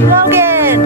Logan!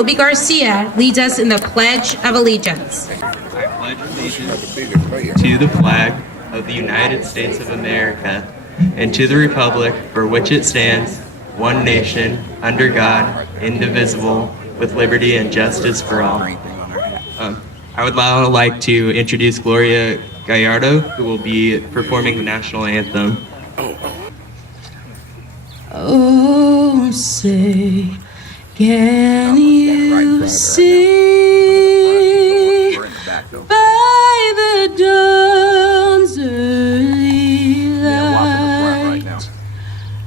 Toby Garcia leads us in the Pledge of Allegiance. I pledge allegiance to the flag of the United States of America and to the republic for which it stands, one nation, under God, indivisible, with liberty and justice for all. I would now like to introduce Gloria Gallardo, who will be performing the national anthem. Oh, say, can you see by the dawn's early light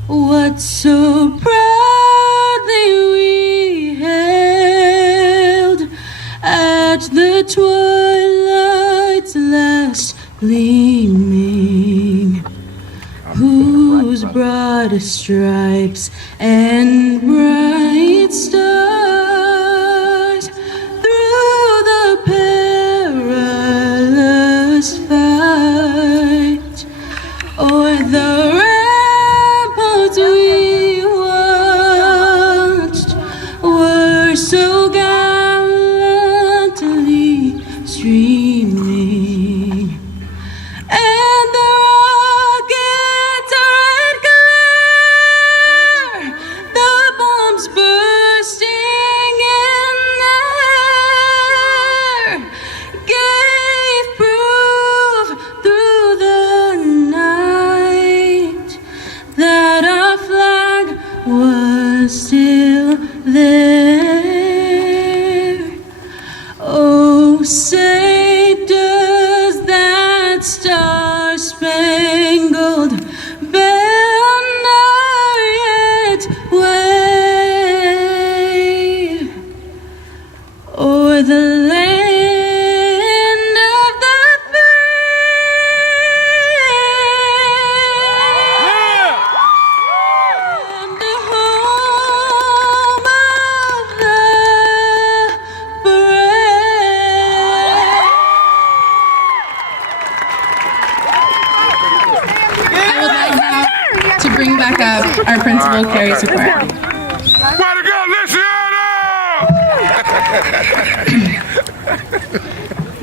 what so proudly we hailed at the twilight's last gleaming, whose broadest stripes and bright stars through the perilous fight o'er the ramparts we watched were so gallantly streaming, and the rockets red glare, the bombs bursting in air, gave proof through the night that our flag was still there. Oh, say does that star-spangled banner yet wave o'er the land of the free and the home of the brave? I would like now to bring back up our principal, Carrie Sequeira. Way to go,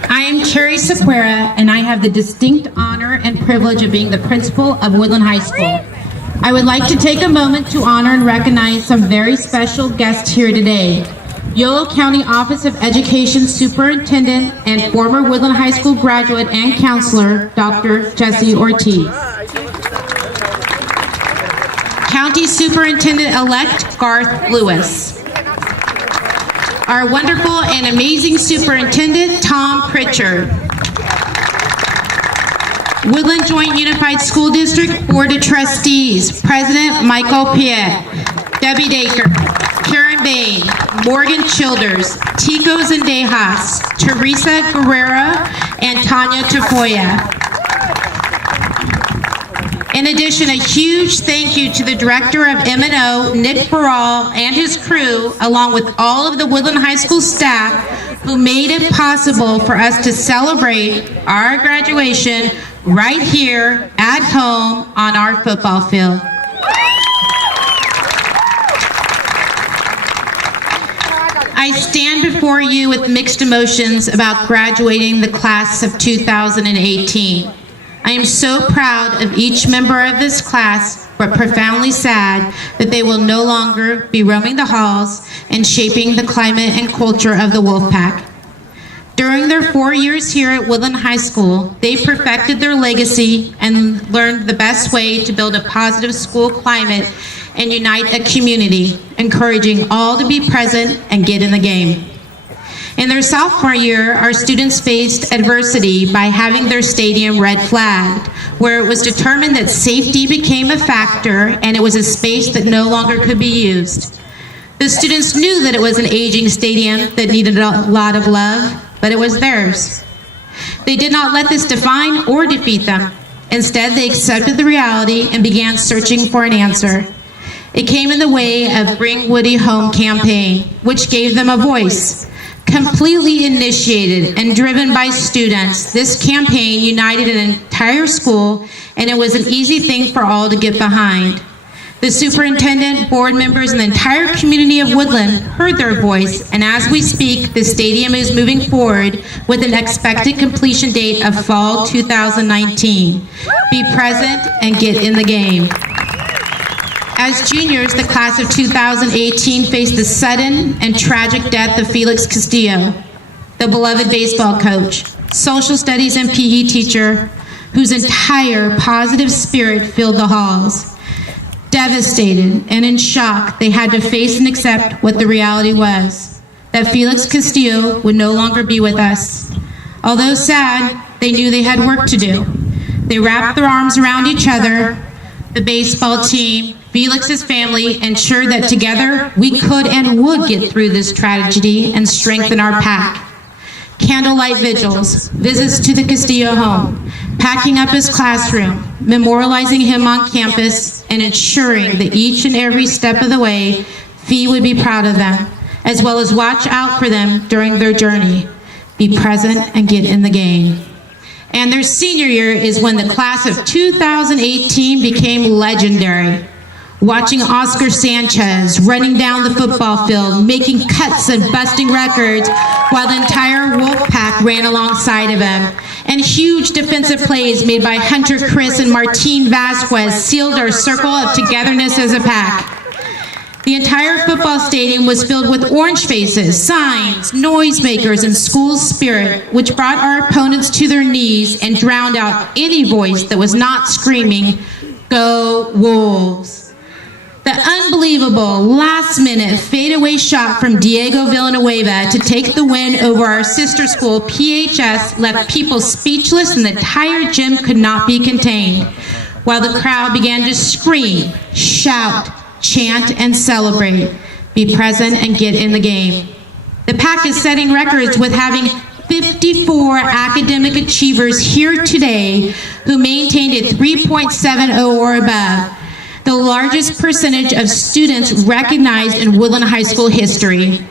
I am Carrie Sequeira, and I have the distinct honor and privilege of being the principal of Woodland High School. I would like to take a moment to honor and recognize some very special guests here today. Yolo County Office of Education Superintendent and former Woodland High School graduate and counselor, Dr. Jesse Ortiz. County Superintendent-elect Garth Lewis. Our wonderful and amazing Superintendent, Tom Pritchard. Woodland Joint Unified School District Board of Trustees, President Michael Piet, Debbie Daker, Karen Bain, Morgan Childers, Tico Zendejas, Teresa Guerrera, and Tanya Tafoya. In addition, a huge thank you to the Director of M&O, Nick Baral, and his crew, along with all of the Woodland High School staff who made it possible for us to celebrate our graduation right here at home on our football field. I stand before you with mixed emotions about graduating the class of 2018. I am so proud of each member of this class, but profoundly sad that they will no longer be roaming the halls and shaping the climate and culture of the Wolfpack. During their 4 years here at Woodland High School, they perfected their legacy and learned the best way to build a positive school climate and unite a community, encouraging all to be present and get in the game. In their sophomore year, our students faced adversity by having their stadium red flagged, where it was determined that safety became a factor and it was a space that no longer could be used. The students knew that it was an aging stadium that needed a lot of love, but it was theirs. They did not let this define or defeat them. Instead, they accepted the reality and began searching for an answer. It came in the way of Bring Woody Home campaign, which gave them a voice. Completely initiated and driven by students, this campaign united an entire school, and it was an easy thing for all to get behind. The superintendent, board members, and the entire community of Woodland heard their voice, and as we speak, the stadium is moving forward with an expected completion date of fall 2019. Be present and get in the game. As juniors, the class of 2018 faced the sudden and tragic death of Felix Castillo, the beloved baseball coach, social studies and PE teacher, whose entire positive spirit filled the halls. Devastated and in shock, they had to face and accept what the reality was, that Felix Castillo would no longer be with us. Although sad, they knew they had work to do. They wrapped their arms around each other, the baseball team, Felix's family, ensured that together we could and would get through this tragedy and strengthen our pack. Candlelight vigils, visits to the Castillo home, packing up his classroom, memorializing him on campus, and ensuring that each and every step of the way, Fee would be proud of them, as well as watch out for them during their journey. Be present and get in the game. And their senior year is when the class of 2018 became legendary. Watching Oscar Sanchez running down the football field, making cuts and busting records, while the entire Wolfpack ran alongside of him. And huge defensive plays made by Hunter Chris and Martin Vasquez sealed our circle of togetherness as a pack. The entire football stadium was filled with orange faces, signs, noisemakers, and school spirit, which brought our opponents to their knees and drowned out any voice that was not screaming, "Go Wolves!" The unbelievable last-minute fadeaway shot from Diego Villanueva to take the win over our sister school, PHS, left people speechless and the entire gym could not be contained, while the crowd began to scream, shout, chant, and celebrate. Be present and get in the game. The Pack is setting records with having 54 academic achievers here today who maintained a 3.70 or above, the largest percentage of students recognized in Woodland High School history.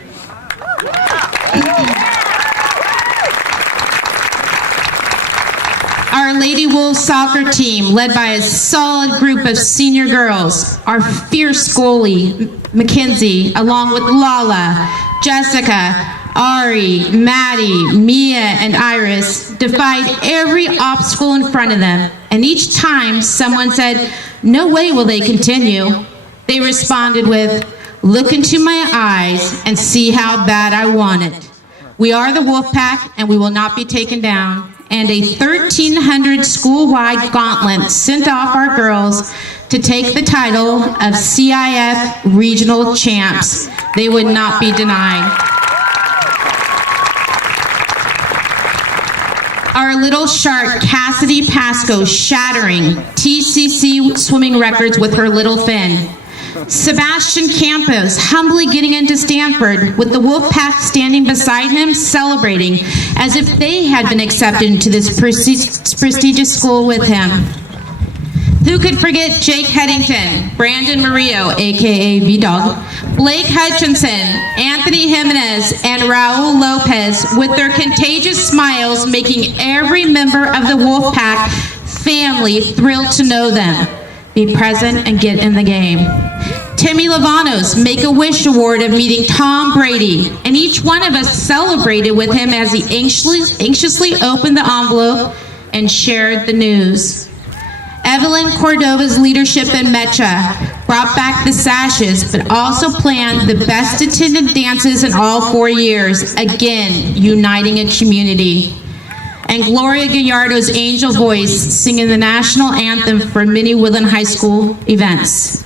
Our Lady Wolves soccer team, led by a solid group of senior girls, our fierce goalie, Mackenzie, along with Lala, Jessica, Ari, Maddie, Mia, and Iris, defied every obstacle in front of them, and each time someone said, "No way will they continue," they responded with, "Look into my eyes and see how bad I want it." We are the Wolfpack, and we will not be taken down. And a 1,300 school-wide gauntlet sent off our girls to take the title of CIF Regional Champs. They would not be denied. Our little shark, Cassidy Pasco, shattering TCC swimming records with her little fin. Sebastian Campos humbly getting into Stanford with the Wolfpack standing beside him, celebrating as if they had been accepted into this prestigious school with him. Who could forget Jake Headington, Brandon Murillo, aka V-Dog, Blake Hutchinson, Anthony Jimenez, and Raul Lopez with their contagious smiles making every member of the Wolfpack family thrilled to know them. Be present and get in the game. Timmy Lavanos Make-A-Wish Award of meeting Tom Brady, and each one of us celebrated with him as he anxiously opened the envelope and shared the news. Evelyn Cordova's leadership in Metra brought back the sashes, but also planned the best attended dances in all 4 years, again, uniting a community. And Gloria Gallardo's angel voice singing the national anthem for many Woodland High School events.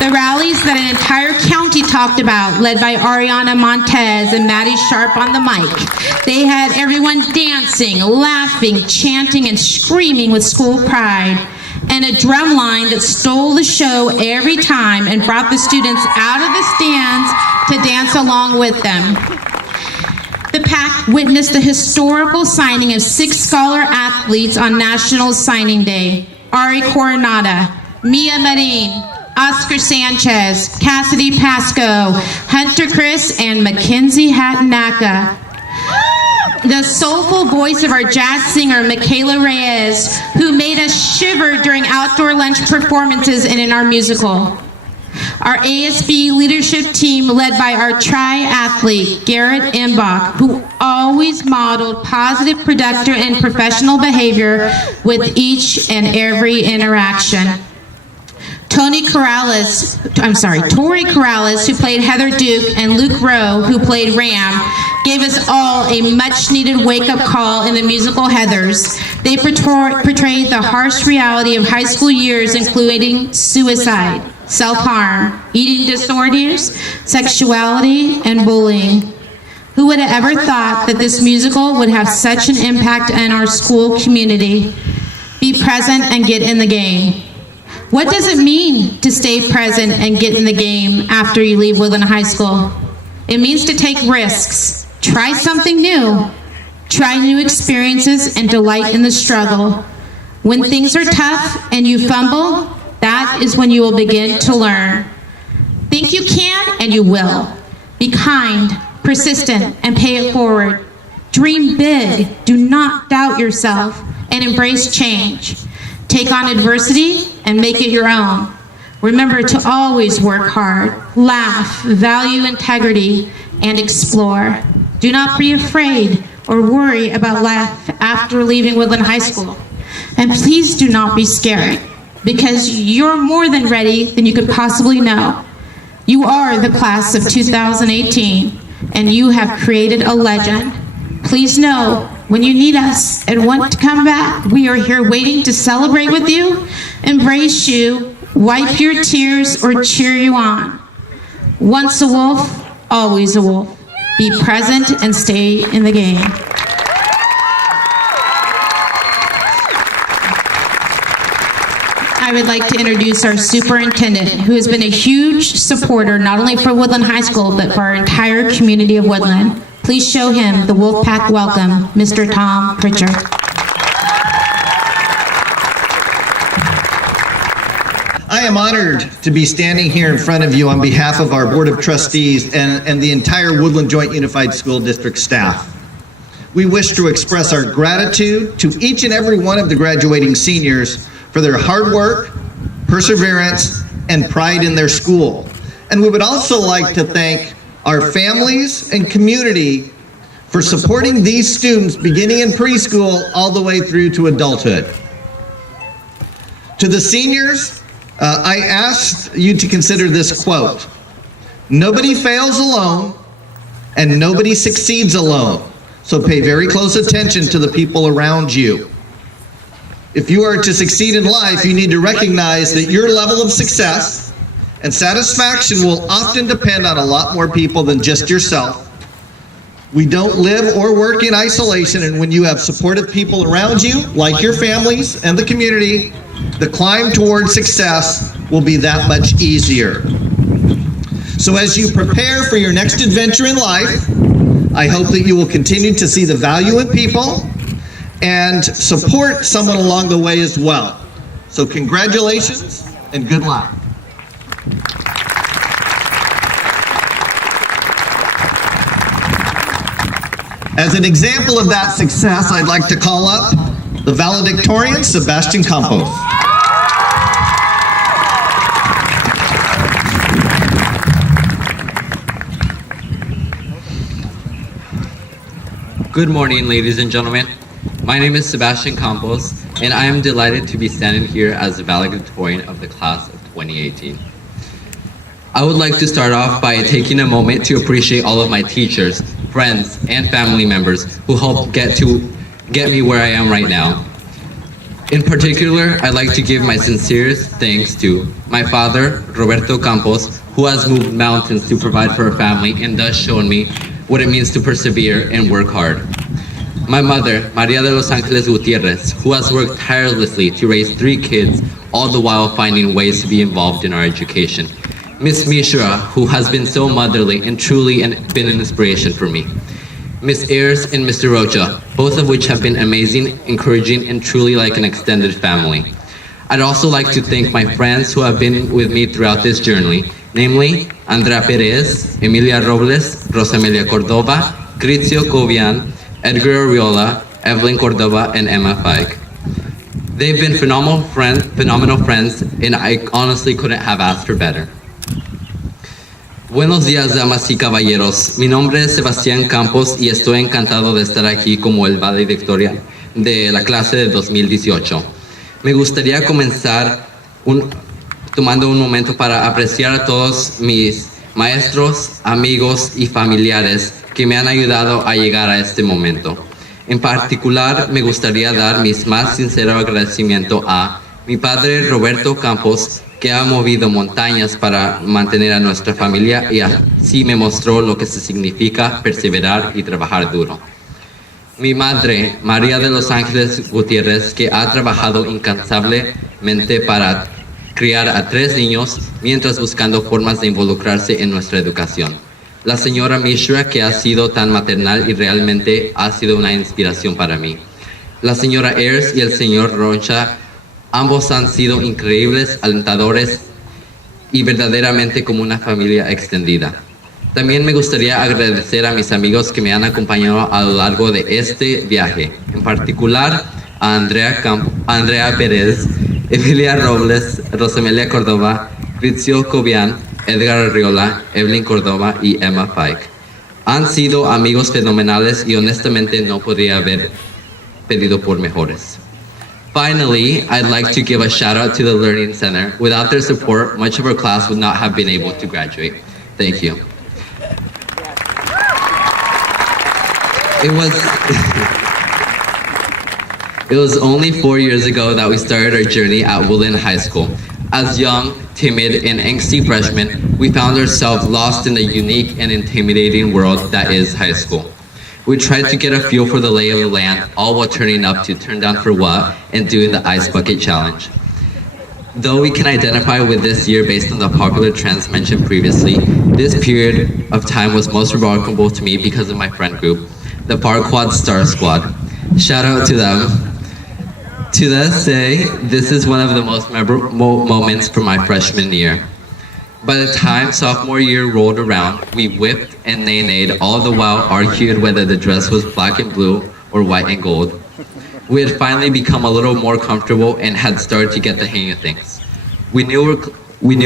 The rallies that an entire county talked about, led by Ariana Montez and Maddie Sharp on the mic. They had everyone dancing, laughing, chanting, and screaming with school pride. And a drum line that stole the show every time and brought the students out of the stands to dance along with them. The Pack witnessed the historical signing of 6 scholar athletes on National Signing Day. Ari Coronada, Mia Marin, Oscar Sanchez, Cassidy Pasco, Hunter Chris, and Mackenzie Hattanaka. the soulful voice of our jazz singer, Michaela Reyes, who made us shiver during outdoor lunch performances and in our musical. Our ASB leadership team led by our triathlete, Garrett Imbach, who always modeled positive, productive, and professional behavior with each and every interaction. Tori Corrales, who played Heather Duke, and Luke Rowe, who played Ram, gave us all a much-needed wake-up call in the musical Heathers. They portrayed the harsh reality of high school years, including suicide, self-harm, eating disorders, sexuality, and bullying. Who would have ever thought that this musical would have such an impact on our school community? Be present and get in the game. What does it mean to stay present and get in the game after you leave Woodland High School? It means to take risks, try something new, try new experiences, and delight in the struggle. When things are tough and you fumble, that is when you will begin to learn. Think you can, and you will. Be kind, persistent, and pay it forward. Dream big, do not doubt yourself, and embrace change. Take on adversity and make it your own. Remember to always work hard, laugh, value integrity, and explore. Do not be afraid or worry about life after leaving Woodland High School. And please do not be scared, because you're more than ready than you could possibly know. You are the class of 2018, and you have created a legend. Please know, when you need us and want to come back, we are here waiting to celebrate with you, embrace you, wipe your tears, or cheer you on. Once a wolf, always a wolf. Be present and stay in the game. I would like to introduce our superintendent, who has been a huge supporter not only for Woodland High School, but for our entire community of Woodland. Please show him the Wolfpack welcome, Mr. Tom Pritchard. I am honored to be standing here in front of you on behalf of our Board of Trustees and the entire Woodland Joint Unified School District staff. We wish to express our gratitude to each and every one of the graduating seniors for their hard work, perseverance, and pride in their school. And we would also like to thank our families and community for supporting these students beginning in preschool all the way through to adulthood. To the seniors, I asked you to consider this quote: "Nobody fails alone, and nobody succeeds alone, so pay very close attention to the people around you." If you are to succeed in life, you need to recognize that your level of success and satisfaction will often depend on a lot more people than just yourself. We don't live or work in isolation, and when you have supportive people around you, like your families and the community, the climb towards success will be that much easier. So as you prepare for your next adventure in life, I hope that you will continue to see the value in people and support someone along the way as well. So congratulations and good luck. As an example of that success, I'd like to call up the valedictorian, Sebastian Campos. Good morning, ladies and gentlemen. My name is Sebastian Campos, and I am delighted to be standing here as the valedictorian of the class of 2018. I would like to start off by taking a moment to appreciate all of my teachers, friends, and family members who helped get me where I am right now. In particular, I'd like to give my sincerest thanks to my father, Roberto Campos, who has moved mountains to provide for a family and thus shown me what it means to persevere and work hard. My mother, Maria de los Angeles Gutierrez, who has worked tirelessly to raise 3 kids, all the while finding ways to be involved in our education. Miss Mishra, who has been so motherly and truly been an inspiration for me. Miss Ayers and Mr. Rocha, both of which have been amazing, encouraging, and truly like an extended family. I'd also like to thank my friends who have been with me throughout this journey, namely Andrea Perez, Emilia Robles, Rosamelia Cordova, Crizio Covian, Edgar Arriola, Evelyn Cordova, and Emma Fike. They've been phenomenal friends, and I honestly couldn't have asked for better. Buenos días, damas y caballeros. Mi nombre es Sebastián Campos y estoy encantado de estar aquí como el valedictorian de la clase de 2018. Me gustaría comenzar tomando un momento para apreciar a todos mis maestros, amigos y familiares que me han ayudado a llegar a este momento. En particular, me gustaría dar mis más sinceros agradecimientos a mi padre Roberto Campos, que ha movido montañas para mantener a nuestra familia y así me mostró lo que se significa perseverar y trabajar duro. Mi madre, María de los Ángeles Gutiérrez, que ha trabajado incansablemente para criar a 3 niños mientras buscando formas de involucrarse en nuestra educación. La señora Mishra, que ha sido tan maternal y realmente ha sido una inspiración para mí. La señora Ayers y el señor Roncha, ambos han sido increíbles, alentadores y verdaderamente como una familia extendida. También me gustaría agradecer a mis amigos que me han acompañado a lo largo de este viaje, en particular a Andrea Pérez, Emilia Robles, Rosamelia Cordova, Crizio Cobian, Edgar Arriola, Evelyn Cordova y Emma Fike. Han sido amigos fenomenales y honestamente no podría haber pedido por mejores. Finally, I'd like to give a shout out to the Learning Center. Without their support, much of our class would not have been able to graduate. Thank you. It was only 4 years ago that we started our journey at Woodland High School. As young, timid, and angsty freshmen, we found ourselves lost in the unique and intimidating world that is high school. We tried to get a feel for the lay of the land, all while turning up to Turn Down for What and doing the Ice Bucket Challenge. Though we can identify with this year based on the popular trends mentioned previously, this period of time was most remarkable to me because of my friend group, the Farquad Star Squad. Shout out to them. To this day, this is one of the most memorable moments from my freshman year. By the time sophomore year rolled around, we whipped and nay-nayed, all the while argued whether the dress was black and blue or white and gold. We had finally become a little more comfortable and had started to get the hang of things. We knew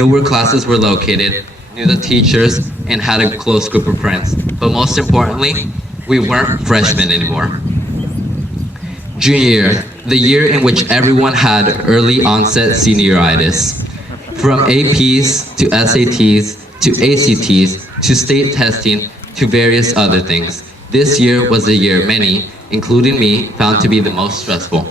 where classes were located, knew the teachers, and had a close group of friends. But most importantly, we weren't freshmen anymore. Junior year, the year in which everyone had early onset senioritis. From APs to SATs to ACTs to state testing to various other things. This year was the year many, including me, found to be the most stressful.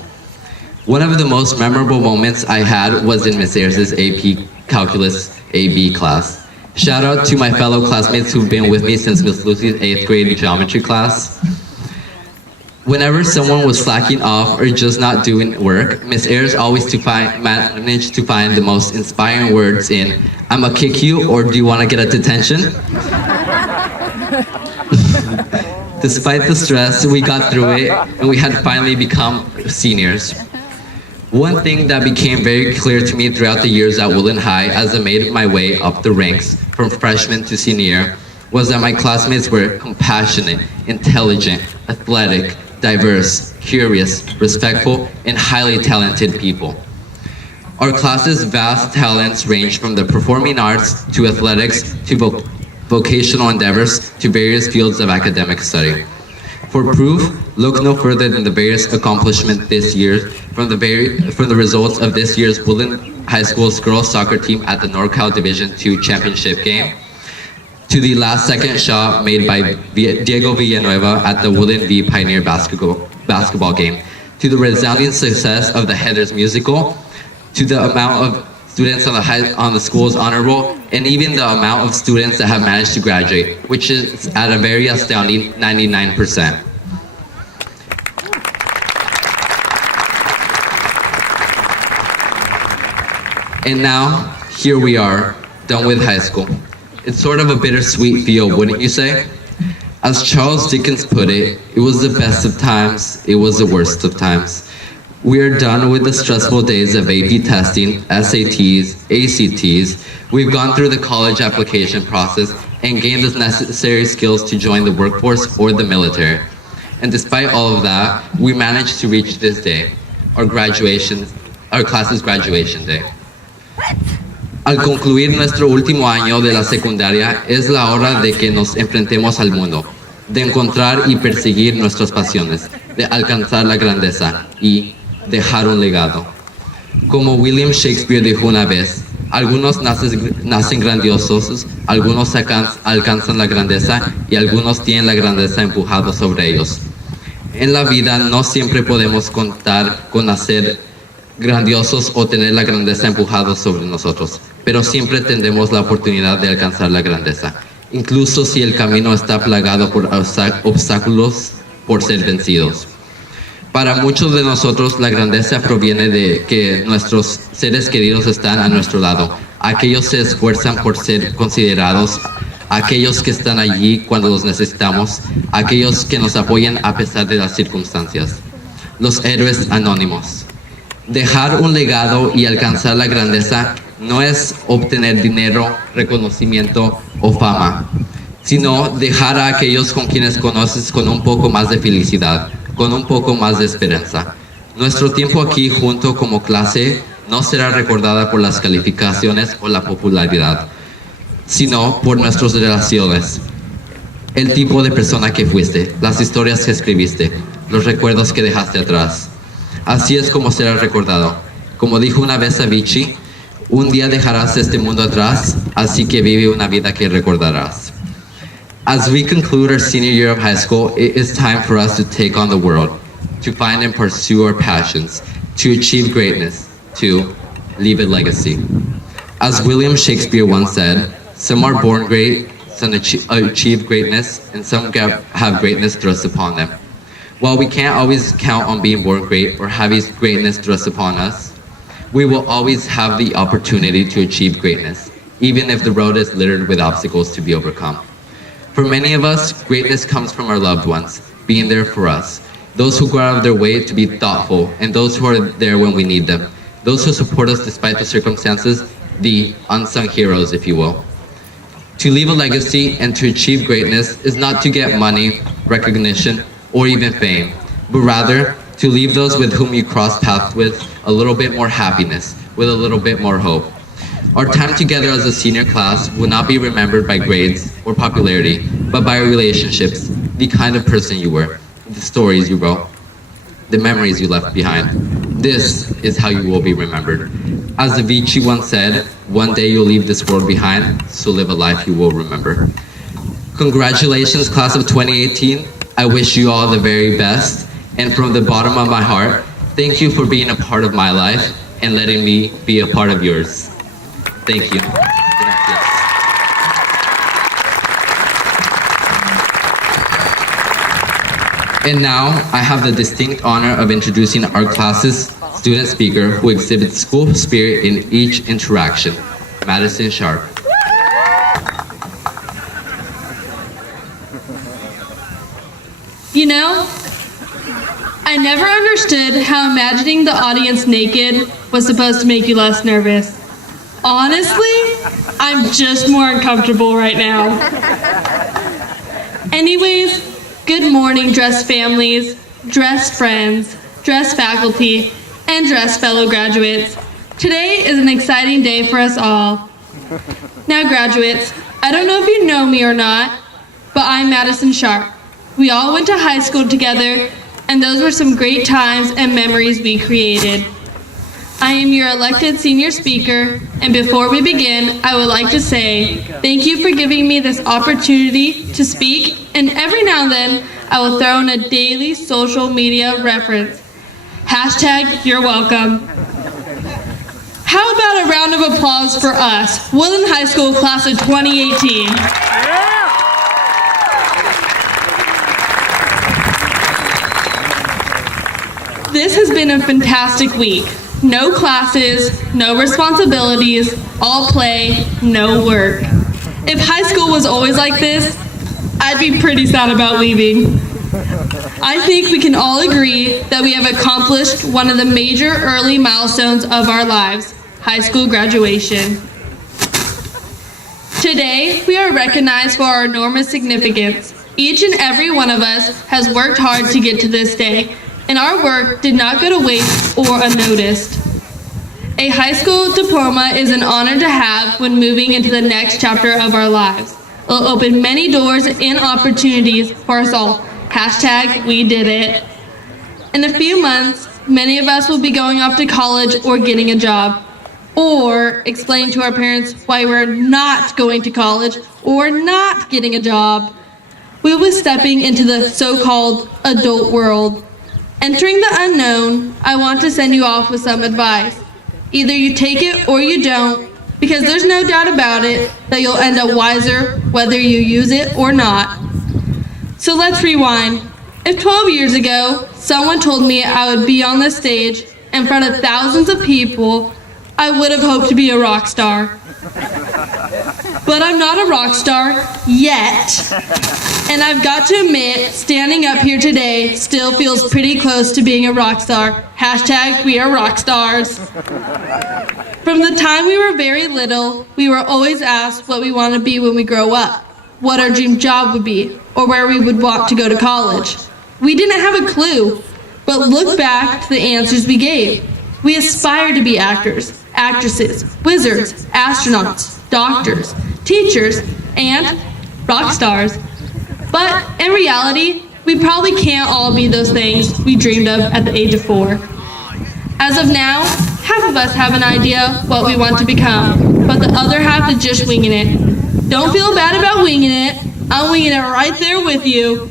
One of the most memorable moments I had was in Ms. Ayers' AP Calculus AB class. Shout out to my fellow classmates who've been with me since Ms. Lucy's 8th grade geometry class. Whenever someone was slacking off or just not doing work, Ms. Ayers always managed to find the most inspiring words in, "I'ma kick you," or "Do you want to get a detention?" Despite the stress, we got through it and we had finally become seniors. One thing that became very clear to me throughout the years at Woodland High as I made my way up the ranks from freshman to senior was that my classmates were compassionate, intelligent, athletic, diverse, curious, respectful, and highly talented people. Our class's vast talents range from the performing arts to athletics to vocational endeavors to various fields of academic study. For proof, look no further than the various accomplishments this year from the results of this year's Woodland High School's girls soccer team at the NorCal Division II championship game, to the last-second shot made by Diego Villanueva at the Woodland v Pioneer basketball game, to the resounding success of the Heathers musical, to the amount of students on the school's honor roll, and even the amount of students that have managed to graduate, which is at a very astounding 99%. And now, here we are, done with high school. It's sort of a bittersweet feel, wouldn't you say? As Charles Dickens put it, it was the best of times, it was the worst of times. We are done with the stressful days of AP testing, SATs, ACTs. We've gone through the college application process and gained the necessary skills to join the workforce or the military. And despite all of that, we managed to reach this day, our class's graduation day. Al concluir nuestro último año de la secundaria, es la hora de que nos enfrentemos al mundo, de encontrar y perseguir nuestras pasiones, de alcanzar la grandeza y dejar un legado. Como William Shakespeare dijo una vez, algunos nacen grandiosos, algunos alcanzan la grandeza y algunos tienen la grandeza empujada sobre ellos. En la vida no siempre podemos contar con nacer grandiosos o tener la grandeza empujada sobre nosotros, pero siempre tendremos la oportunidad de alcanzar la grandeza, incluso si el camino está plagado por obstáculos por ser vencidos. Para muchos de nosotros la grandeza proviene de que nuestros seres queridos están a nuestro lado. Aquellos se esfuerzan por ser considerados, aquellos que están allí cuando los necesitamos, aquellos que nos apoyan a pesar de las circunstancias. Los héroes anónimos. Dejar un legado y alcanzar la grandeza no es obtener dinero, reconocimiento o fama, sino dejar a aquellos con quienes conoces con un poco más de felicidad, con un poco más de esperanza. Nuestro tiempo aquí junto como clase no será recordada por las calificaciones o la popularidad, sino por nuestras relaciones, el tipo de persona que fuiste, las historias que escribiste, los recuerdos que dejaste atrás. Así es como será recordado. Como dijo una vez Avicii, un día dejarás este mundo atrás, así que vive una vida que recordarás. As we conclude our senior year of high school, it is time for us to take on the world, to find and pursue our passions, to achieve greatness, to leave a legacy. As William Shakespeare once said, some are born great, some achieve greatness, and some have greatness thrust upon them. While we can't always count on being born great or having greatness thrust upon us, we will always have the opportunity to achieve greatness, even if the road is littered with obstacles to be overcome. For many of us, greatness comes from our loved ones, being there for us, those who go out of their way to be thoughtful, and those who are there when we need them, those who support us despite the circumstances, the unsung heroes, if you will. To leave a legacy and to achieve greatness is not to get money, recognition, or even fame, but rather to leave those with whom you cross paths with a little bit more happiness, with a little bit more hope. Our time together as a senior class will not be remembered by grades or popularity, but by relationships, the kind of person you were, the stories you wrote, the memories you left behind. This is how you will be remembered. As Avicii once said, one day you'll leave this world behind, so live a life you will remember. Congratulations, class of 2018. I wish you all the very best, and from the bottom of my heart, thank you for being a part of my life and letting me be a part of yours. Thank you. Gracias. And now, I have the distinct honor of introducing our class's student speaker who exhibits school spirit in each interaction, Madison Sharp. You know, I never understood how imagining the audience naked was supposed to make you less nervous. Honestly, I'm just more uncomfortable right now. Anyways, good morning, dressed families, dressed friends, dressed faculty, and dressed fellow graduates. Today is an exciting day for us all. Now, graduates, I don't know if you know me or not, but I'm Madison Sharp. We all went to high school together, and those were some great times and memories we created. I am your elected senior speaker, and before we begin, I would like to say thank you for giving me this opportunity to speak, and every now and then, I will throw in a daily social media reference. Hashtag, you're welcome. How about a round of applause for us, Woodland High School class of 2018. This has been a fantastic week. No classes, no responsibilities, all play, no work. If high school was always like this, I'd be pretty sad about leaving. I think we can all agree that we have accomplished one of the major early milestones of our lives, high school graduation. Today, we are recognized for our enormous significance. Each and every one of us has worked hard to get to this day, and our work did not go to waste or unnoticed. A high school diploma is an honor to have when moving into the next chapter of our lives. It will open many doors and opportunities for us all. Hashtag we did it. In a few months, many of us will be going off to college or getting a job, or explaining to our parents why we're not going to college or not getting a job. We will be stepping into the so-called adult world. Entering the unknown, I want to send you off with some advice. Either you take it or you don't, because there's no doubt about it that you'll end up wiser whether you use it or not. So let's rewind. If 12 years ago, someone told me I would be on the stage in front of thousands of people, I would have hoped to be a rock star. But I'm not a rock star yet. And I've got to admit, standing up here today still feels pretty close to being a rock star. Hashtag we are rock stars. From the time we were very little, we were always asked what we want to be when we grow up, what our dream job would be, or where we would want to go to college. We didn't have a clue, but look back to the answers we gave. We aspired to be actors, actresses, wizards, astronauts, doctors, teachers, and rock stars. But in reality, we probably can't all be those things we dreamed of at the age of 4. As of now, half of us have an idea what we want to become, but the other half is just winging it. Don't feel bad about winging it. I'm winging it right there with you.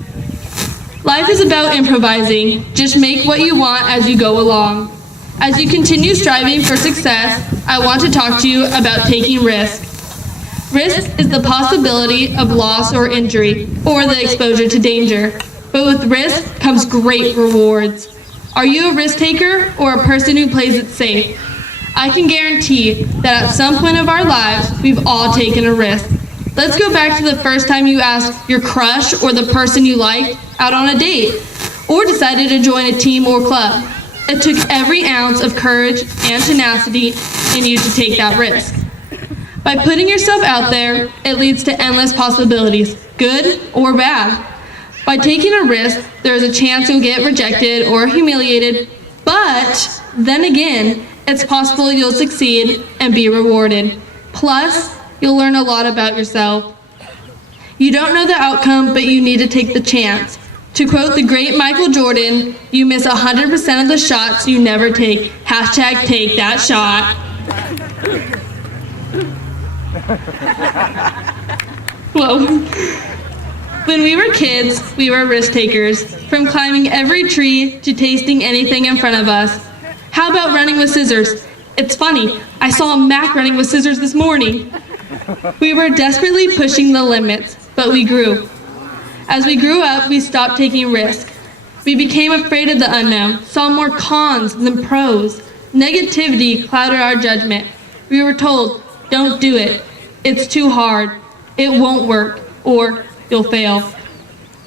Life is about improvising. Just make what you want as you go along. As you continue striving for success, I want to talk to you about taking risks. Risk is the possibility of loss or injury, or the exposure to danger. But with risk comes great rewards. Are you a risk taker or a person who plays it safe? I can guarantee that at some point of our lives, we've all taken a risk. Let's go back to the first time you asked your crush or the person you liked out on a date, or decided to join a team or club. It took every ounce of courage and tenacity in you to take that risk. By putting yourself out there, it leads to endless possibilities, good or bad. By taking a risk, there is a chance you'll get rejected or humiliated, but then again, it's possible you'll succeed and be rewarded. Plus, you'll learn a lot about yourself. You don't know the outcome, but you need to take the chance. To quote the great Michael Jordan, you miss 100% of the shots you never take. Hashtag take that shot. Whoa. When we were kids, we were risk takers, from climbing every tree to tasting anything in front of us. How about running with scissors? It's funny, I saw a Mac running with scissors this morning. We were desperately pushing the limits, but we grew. As we grew up, we stopped taking risks. We became afraid of the unknown, saw more cons than pros. Negativity clouded our judgment. We were told, don't do it. It's too hard. It won't work, or you'll fail.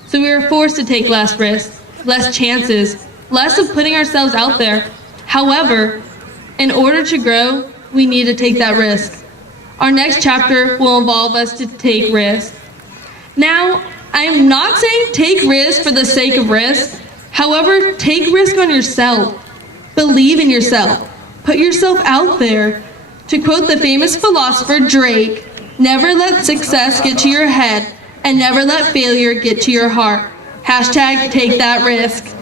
So we were forced to take less risks, less chances, less of putting ourselves out there. However, in order to grow, we need to take that risk. Our next chapter will involve us to take risks. Now, I am not saying take risks for the sake of risk. However, take risk on yourself. Believe in yourself. Put yourself out there. To quote the famous philosopher Drake, never let success get to your head and never let failure get to your heart. Hashtag take that risk.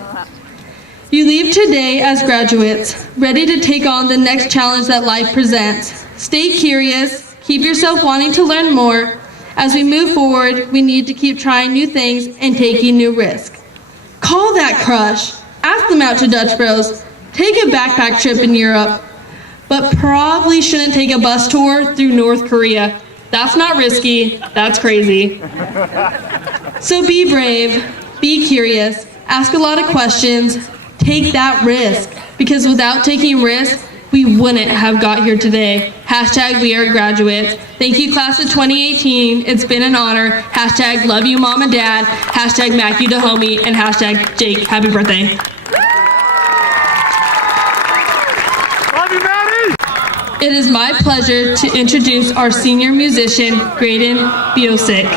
You leave today as graduates, ready to take on the next challenge that life presents. Stay curious, keep yourself wanting to learn more. As we move forward, we need to keep trying new things and taking new risks. Call that crush. Ask them out to Dutch Bros. Take a backpack trip in Europe. But probably shouldn't take a bus tour through North Korea. That's not risky. That's crazy. So be brave. Be curious. Ask a lot of questions. Take that risk. Because without taking risks, we wouldn't have got here today. Hashtag we are graduates. Thank you, class of 2018. It's been an honor. Hashtag love you, mom and dad. Hashtag Mac you the homie. And hashtag Jake, happy birthday. Love you, Maddie. It is my pleasure to introduce our senior musician, Graydon Biosic.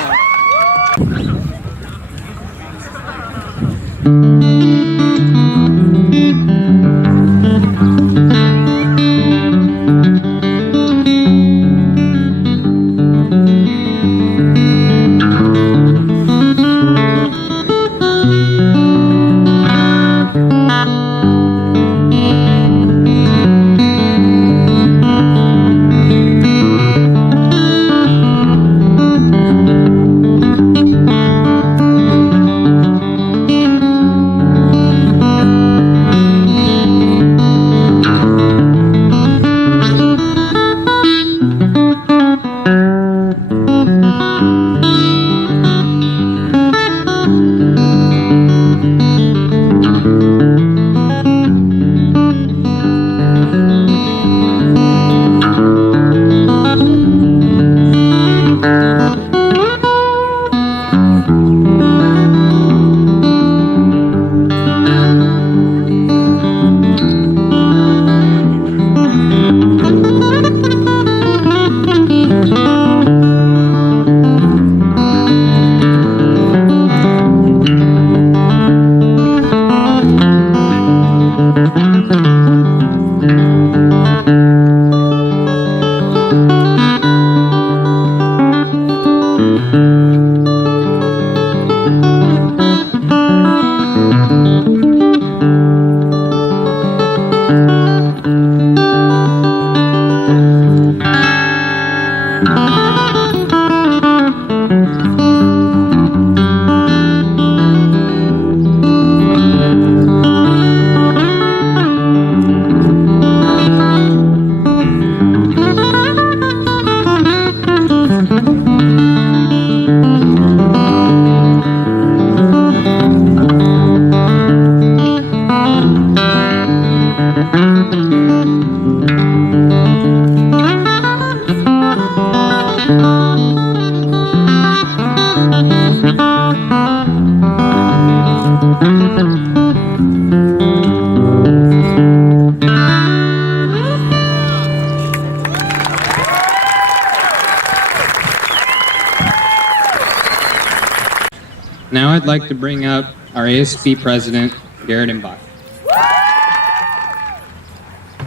Now I'd like to bring up our ASB President, Garrett Mbach.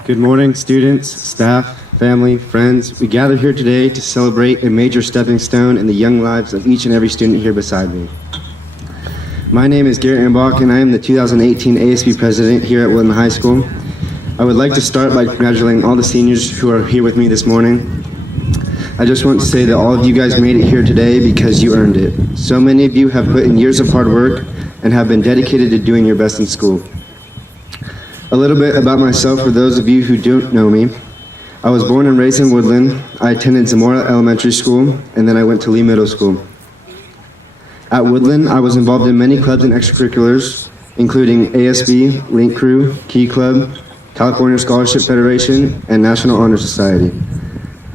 Good morning, students, staff, family, friends. We gather here today to celebrate a major stepping stone in the young lives of each and every student here beside me. My name is Garrett Mbach, and I am the 2018 ASB President here at Woodland High School. I would like to start by congratulating all the seniors who are here with me this morning. I just want to say that all of you guys made it here today because you earned it. So many of you have put in years of hard work and have been dedicated to doing your best in school. A little bit about myself for those of you who don't know me. I was born and raised in Woodland. I attended Zamora Elementary School, and then I went to Lee Middle School. At Woodland, I was involved in many clubs and extracurriculars, including ASB, Link Crew, Key Club, California Scholarship Federation, and National Honor Society.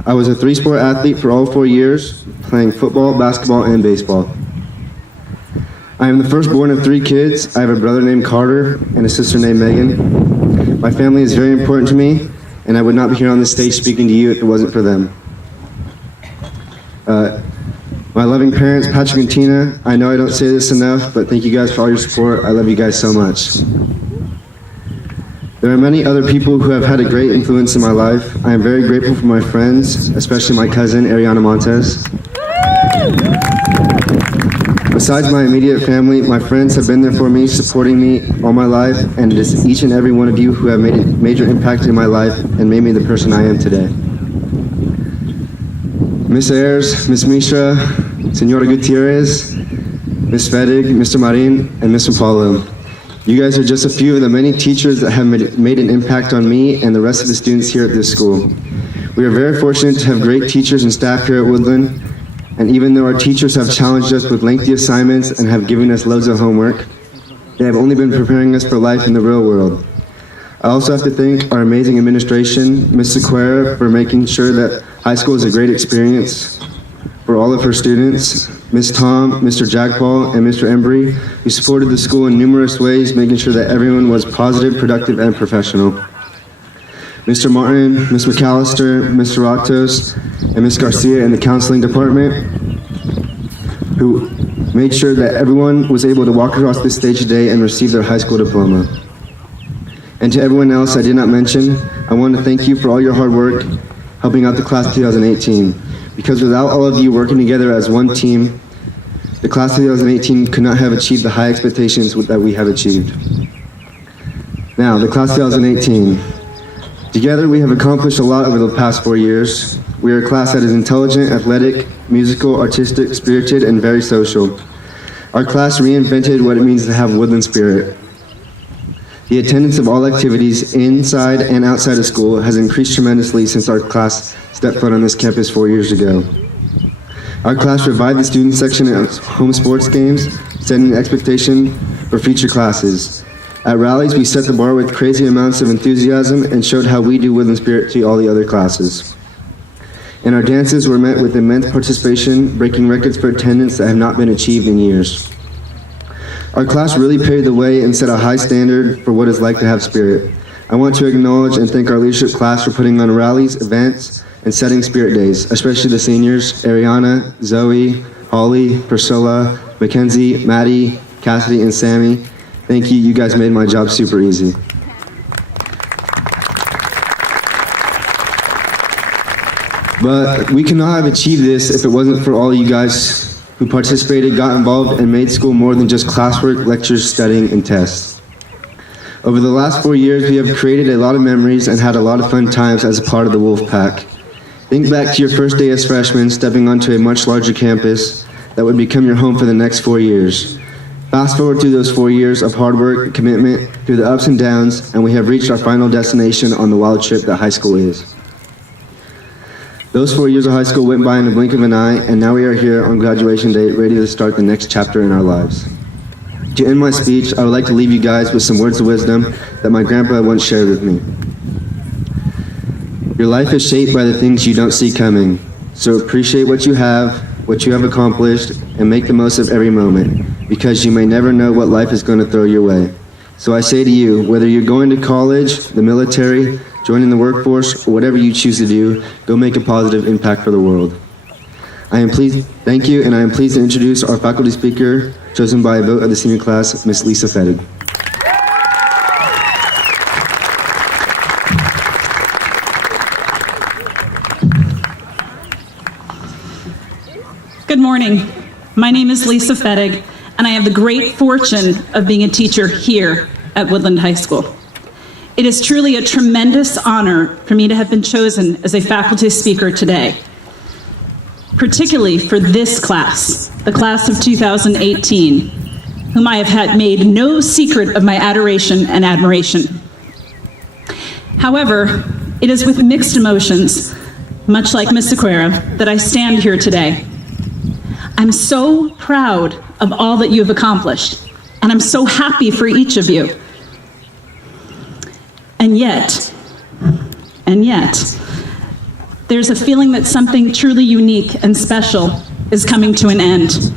I was a three-sport athlete for all 4 years, playing football, basketball, and baseball. I am the firstborn of 3 kids. I have a brother named Carter and a sister named Megan. My family is very important to me, and I would not be here on this stage speaking to you if it wasn't for them. My loving parents, Patrick and Tina, I know I don't say this enough, but thank you guys for all your support. I love you guys so much. There are many other people who have had a great influence in my life. I am very grateful for my friends, especially my cousin, Ariana Montez. Besides my immediate family, my friends have been there for me, supporting me all my life, and it is each and every one of you who have made a major impact in my life and made me the person I am today. Miss Ayers, Miss Mishra, Senora Gutierrez, Miss Fedig, Mr. Marin, and Mr. Paulo. You guys are just a few of the many teachers that have made an impact on me and the rest of the students here at this school. We are very fortunate to have great teachers and staff here at Woodland, and even though our teachers have challenged us with lengthy assignments and have given us loads of homework, they have only been preparing us for life in the real world. I also have to thank our amazing administration, Ms. Sequeira, for making sure that high school is a great experience for all of her students, Ms. Tom, Mr. Jackpaul, and Mr. Embry, who supported the school in numerous ways, making sure that everyone was positive, productive, and professional. Mr. Martin, Ms. McAllister, Mr. Ratos, and Ms. Garcia in the counseling department, who made sure that everyone was able to walk across this stage today and receive their high school diploma. And to everyone else I did not mention, I want to thank you for all your hard work helping out the class of 2018. Because without all of you working together as one team, the class of 2018 could not have achieved the high expectations that we have achieved. Now, the class of 2018. Together, we have accomplished a lot over the past 4 years. We are a class that is intelligent, athletic, musical, artistic, spirited, and very social. Our class reinvented what it means to have Woodland spirit. The attendance of all activities inside and outside of school has increased tremendously since our class stepped foot on this campus 4 years ago. Our class revived the student section at home sports games, setting an expectation for future classes. At rallies, we set the bar with crazy amounts of enthusiasm and showed how we do Woodland spirit to all the other classes. And our dances were met with immense participation, breaking records for attendance that have not been achieved in years. Our class really paved the way and set a high standard for what it's like to have spirit. I want to acknowledge and thank our leadership class for putting on rallies, events, and setting spirit days, especially the seniors, Ariana, Zoe, Holly, Priscilla, Mackenzie, Maddie, Cassidy, and Sammy. Thank you, you guys made my job super easy. But we could not have achieved this if it wasn't for all you guys who participated, got involved, and made school more than just classwork, lectures, studying, and tests. Over the last 4 years, we have created a lot of memories and had a lot of fun times as a part of the Wolf Pack. Think back to your first day as freshmen, stepping onto a much larger campus that would become your home for the next 4 years. Fast forward through those 4 years of hard work and commitment, through the ups and downs, and we have reached our final destination on the wild trip that high school is. Those 4 years of high school went by in the blink of an eye, and now we are here on graduation day, ready to start the next chapter in our lives. To end my speech, I would like to leave you guys with some words of wisdom that my grandpa once shared with me. Your life is shaped by the things you don't see coming, so appreciate what you have accomplished, and make the most of every moment, because you may never know what life is going to throw your way. So I say to you, whether you're going to college, the military, joining the workforce, or whatever you choose to do, go make a positive impact for the world. Thank you, and I am pleased to introduce our faculty speaker, chosen by a vote of the senior class, Ms. Lisa Fettig. Good morning. My name is Lisa Fettig, and I have the great fortune of being a teacher here at Woodland High School. It is truly a tremendous honor for me to have been chosen as a faculty speaker today, particularly for this class, the class of 2018, whom I have made no secret of my adoration and admiration. However, it is with mixed emotions, much like Ms. Sequeira, that I stand here today. I'm so proud of all that you have accomplished, and I'm so happy for each of you. And yet, there's a feeling that something truly unique and special is coming to an end.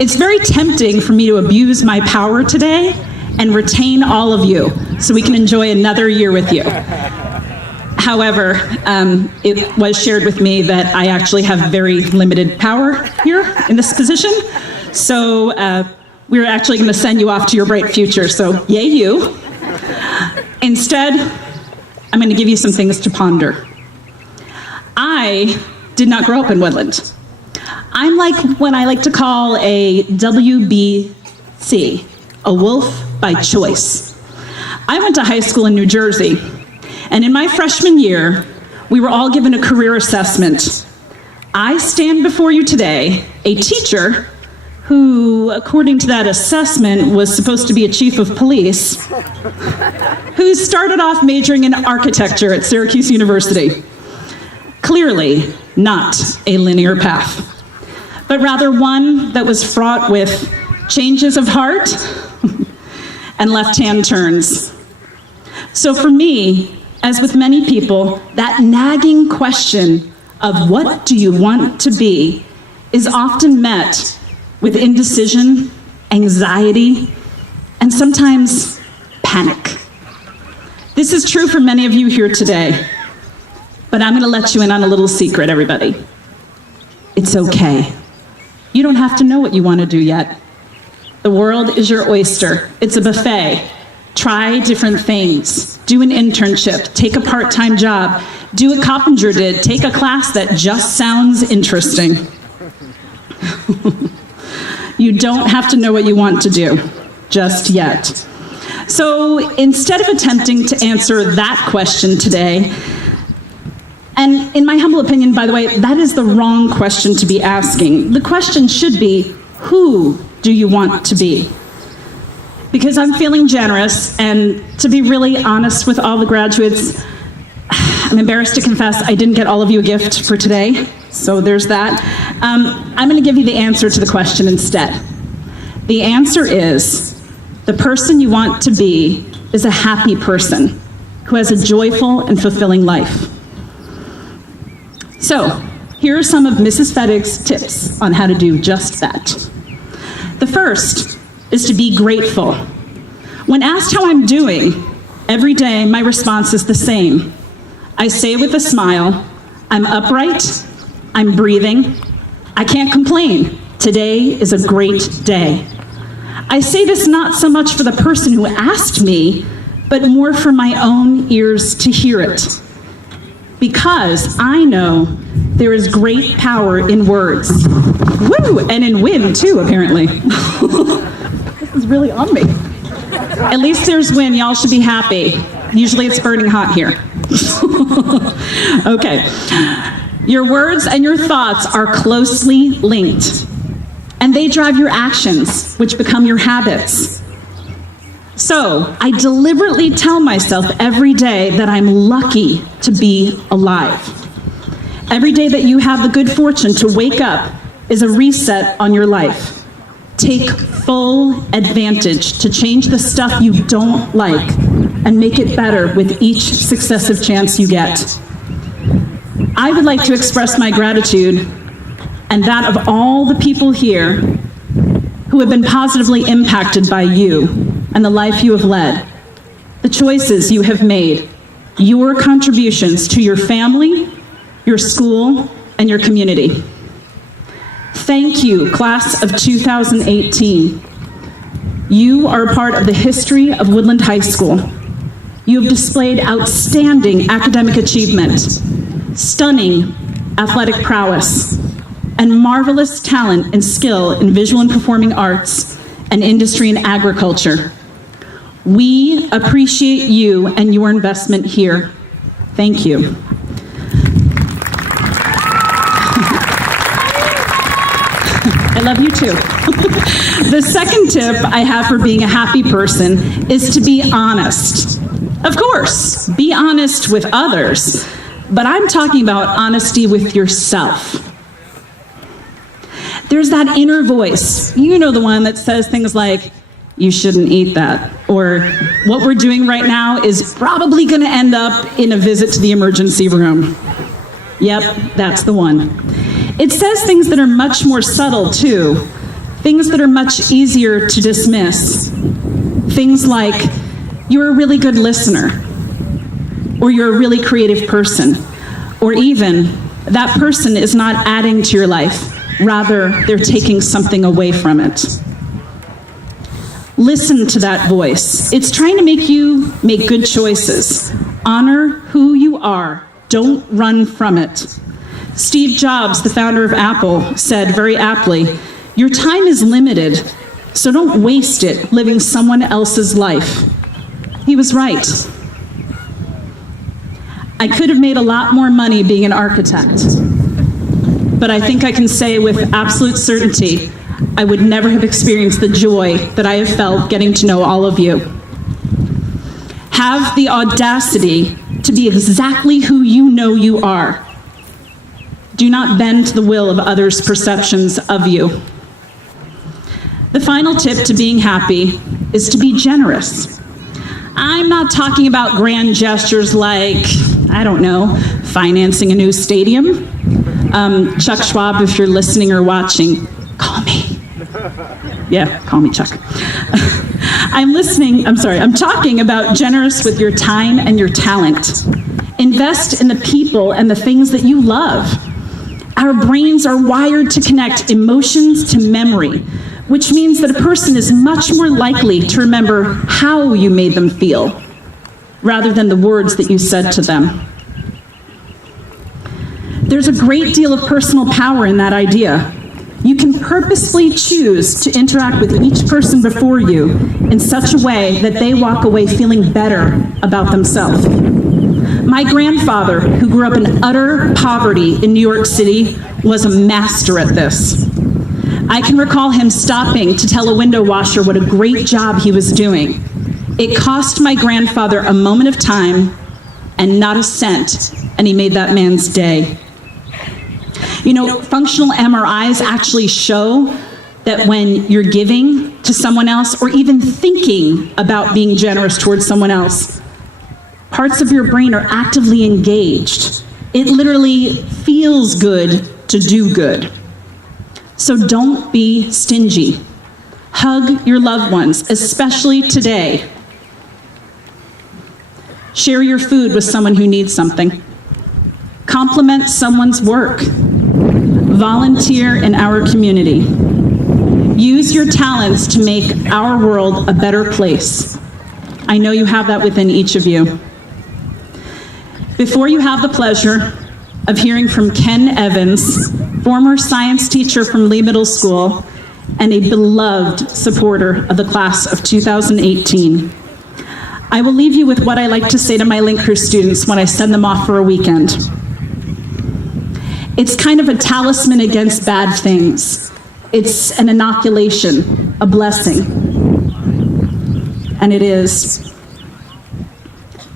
It's very tempting for me to abuse my power today and retain all of you so we can enjoy another year with you. However, it was shared with me that I actually have very limited power here in this position. So we're actually going to send you off to your bright future. So yay you. Instead, I'm going to give you some things to ponder. I did not grow up in Woodland. I'm like what I like to call a WBC, a wolf by choice. I went to high school in New Jersey. And in my freshman year, we were all given a career assessment. I stand before you today, a teacher who, according to that assessment, was supposed to be a chief of police, who started off majoring in architecture at Syracuse University. Clearly not a linear path, but rather one that was fraught with changes of heart and left-hand turns. So for me, as with many people, that nagging question of what do you want to be is often met with indecision, anxiety, and sometimes panic. This is true for many of you here today, but I'm gonna let you in on a little secret, everybody. It's okay. You don't have to know what you want to do yet. The world is your oyster. It's a buffet. Try different things. Do an internship. Take a part-time job. Do what Coppinger did. Take a class that just sounds interesting. You don't have to know what you want to do just yet. So instead of attempting to answer that question today, and in my humble opinion, by the way, that is the wrong question to be asking. The question should be, who do you want to be? Because I'm feeling generous, and to be really honest with all the graduates, I'm embarrassed to confess I didn't get all of you a gift for today, so there's that. I'm gonna give you the answer to the question instead. The answer is, the person you want to be is a happy person who has a joyful and fulfilling life. So, here are some of Mrs. Fettig's tips on how to do just that. The first is to be grateful. When asked how I'm doing, every day my response is the same. I say with a smile, I'm upright, I'm breathing, I can't complain. Today is a great day. I say this not so much for the person who asked me, but more for my own ears to hear it. Because I know there is great power in words. Woo! And in wind too, apparently. This is really on me. At least there's wind, y'all should be happy. Usually it's burning hot here. Okay. Your words and your thoughts are closely linked, and they drive your actions, which become your habits. So, I deliberately tell myself every day that I'm lucky to be alive. Every day that you have the good fortune to wake up is a reset on your life. Take full advantage to change the stuff you don't like and make it better with each successive chance you get. I would like to express my gratitude and that of all the people here who have been positively impacted by you and the life you have led, the choices you have made, your contributions to your family, your school, and your community. Thank you, class of 2018. You are a part of the history of Woodland High School. You have displayed outstanding academic achievement, stunning athletic prowess, and marvelous talent and skill in visual and performing arts and industry and agriculture. We appreciate you and your investment here. Thank you. I love you too. The second tip I have for being a happy person is to be honest. Of course, be honest with others, but I'm talking about honesty with yourself. There's that inner voice, you know, the one that says things like, you shouldn't eat that, or what we're doing right now is probably gonna end up in a visit to the emergency room. Yep, that's the one. It says things that are much more subtle too, things that are much easier to dismiss. Things like, you're a really good listener, or you're a really creative person, or even, that person is not adding to your life, rather they're taking something away from it. Listen to that voice. It's trying to make you make good choices. Honor who you are. Don't run from it. Steve Jobs, the founder of Apple, said very aptly, your time is limited, so don't waste it living someone else's life. He was right. I could have made a lot more money being an architect, but I think I can say with absolute certainty, I would never have experienced the joy that I have felt getting to know all of you. Have the audacity to be exactly who you know you are. Do not bend to the will of others' perceptions of you. The final tip to being happy is to be generous. I'm not talking about grand gestures like, I don't know, financing a new stadium. Chuck Schwab, if you're listening or watching, call me. Yeah, call me Chuck. I'm talking about generous with your time and your talent. Invest in the people and the things that you love. Our brains are wired to connect emotions to memory, which means that a person is much more likely to remember how you made them feel, rather than the words that you said to them. There's a great deal of personal power in that idea. You can purposefully choose to interact with each person before you in such a way that they walk away feeling better about themselves. My grandfather, who grew up in utter poverty in New York City, was a master at this. I can recall him stopping to tell a window washer what a great job he was doing. It cost my grandfather a moment of time and not a cent, and he made that man's day. You know, functional MRIs actually show that when you're giving to someone else, or even thinking about being generous towards someone else, parts of your brain are actively engaged. It literally feels good to do good. So don't be stingy. Hug your loved ones, especially today. Share your food with someone who needs something. Compliment someone's work. Volunteer in our community. Use your talents to make our world a better place. I know you have that within each of you. Before you have the pleasure of hearing from Ken Evans, former science teacher from Lee Middle School and a beloved supporter of the class of 2018, I will leave you with what I like to say to my Link Crew students when I send them off for a weekend. It's kind of a talisman against bad things. It's an inoculation, a blessing. And it is.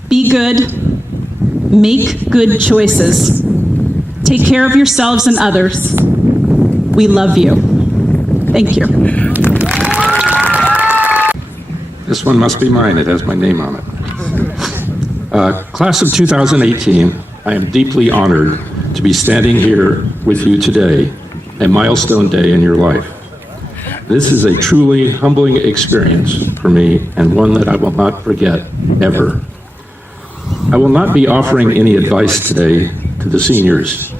Be good, make good choices. Take care of yourselves and others. We love you. Thank you. This one must be mine. It has my name on it. Class of 2018, I am deeply honored to be standing here with you today, a milestone day in your life. This is a truly humbling experience for me and one that I will not forget ever. I will not be offering any advice today to the seniors.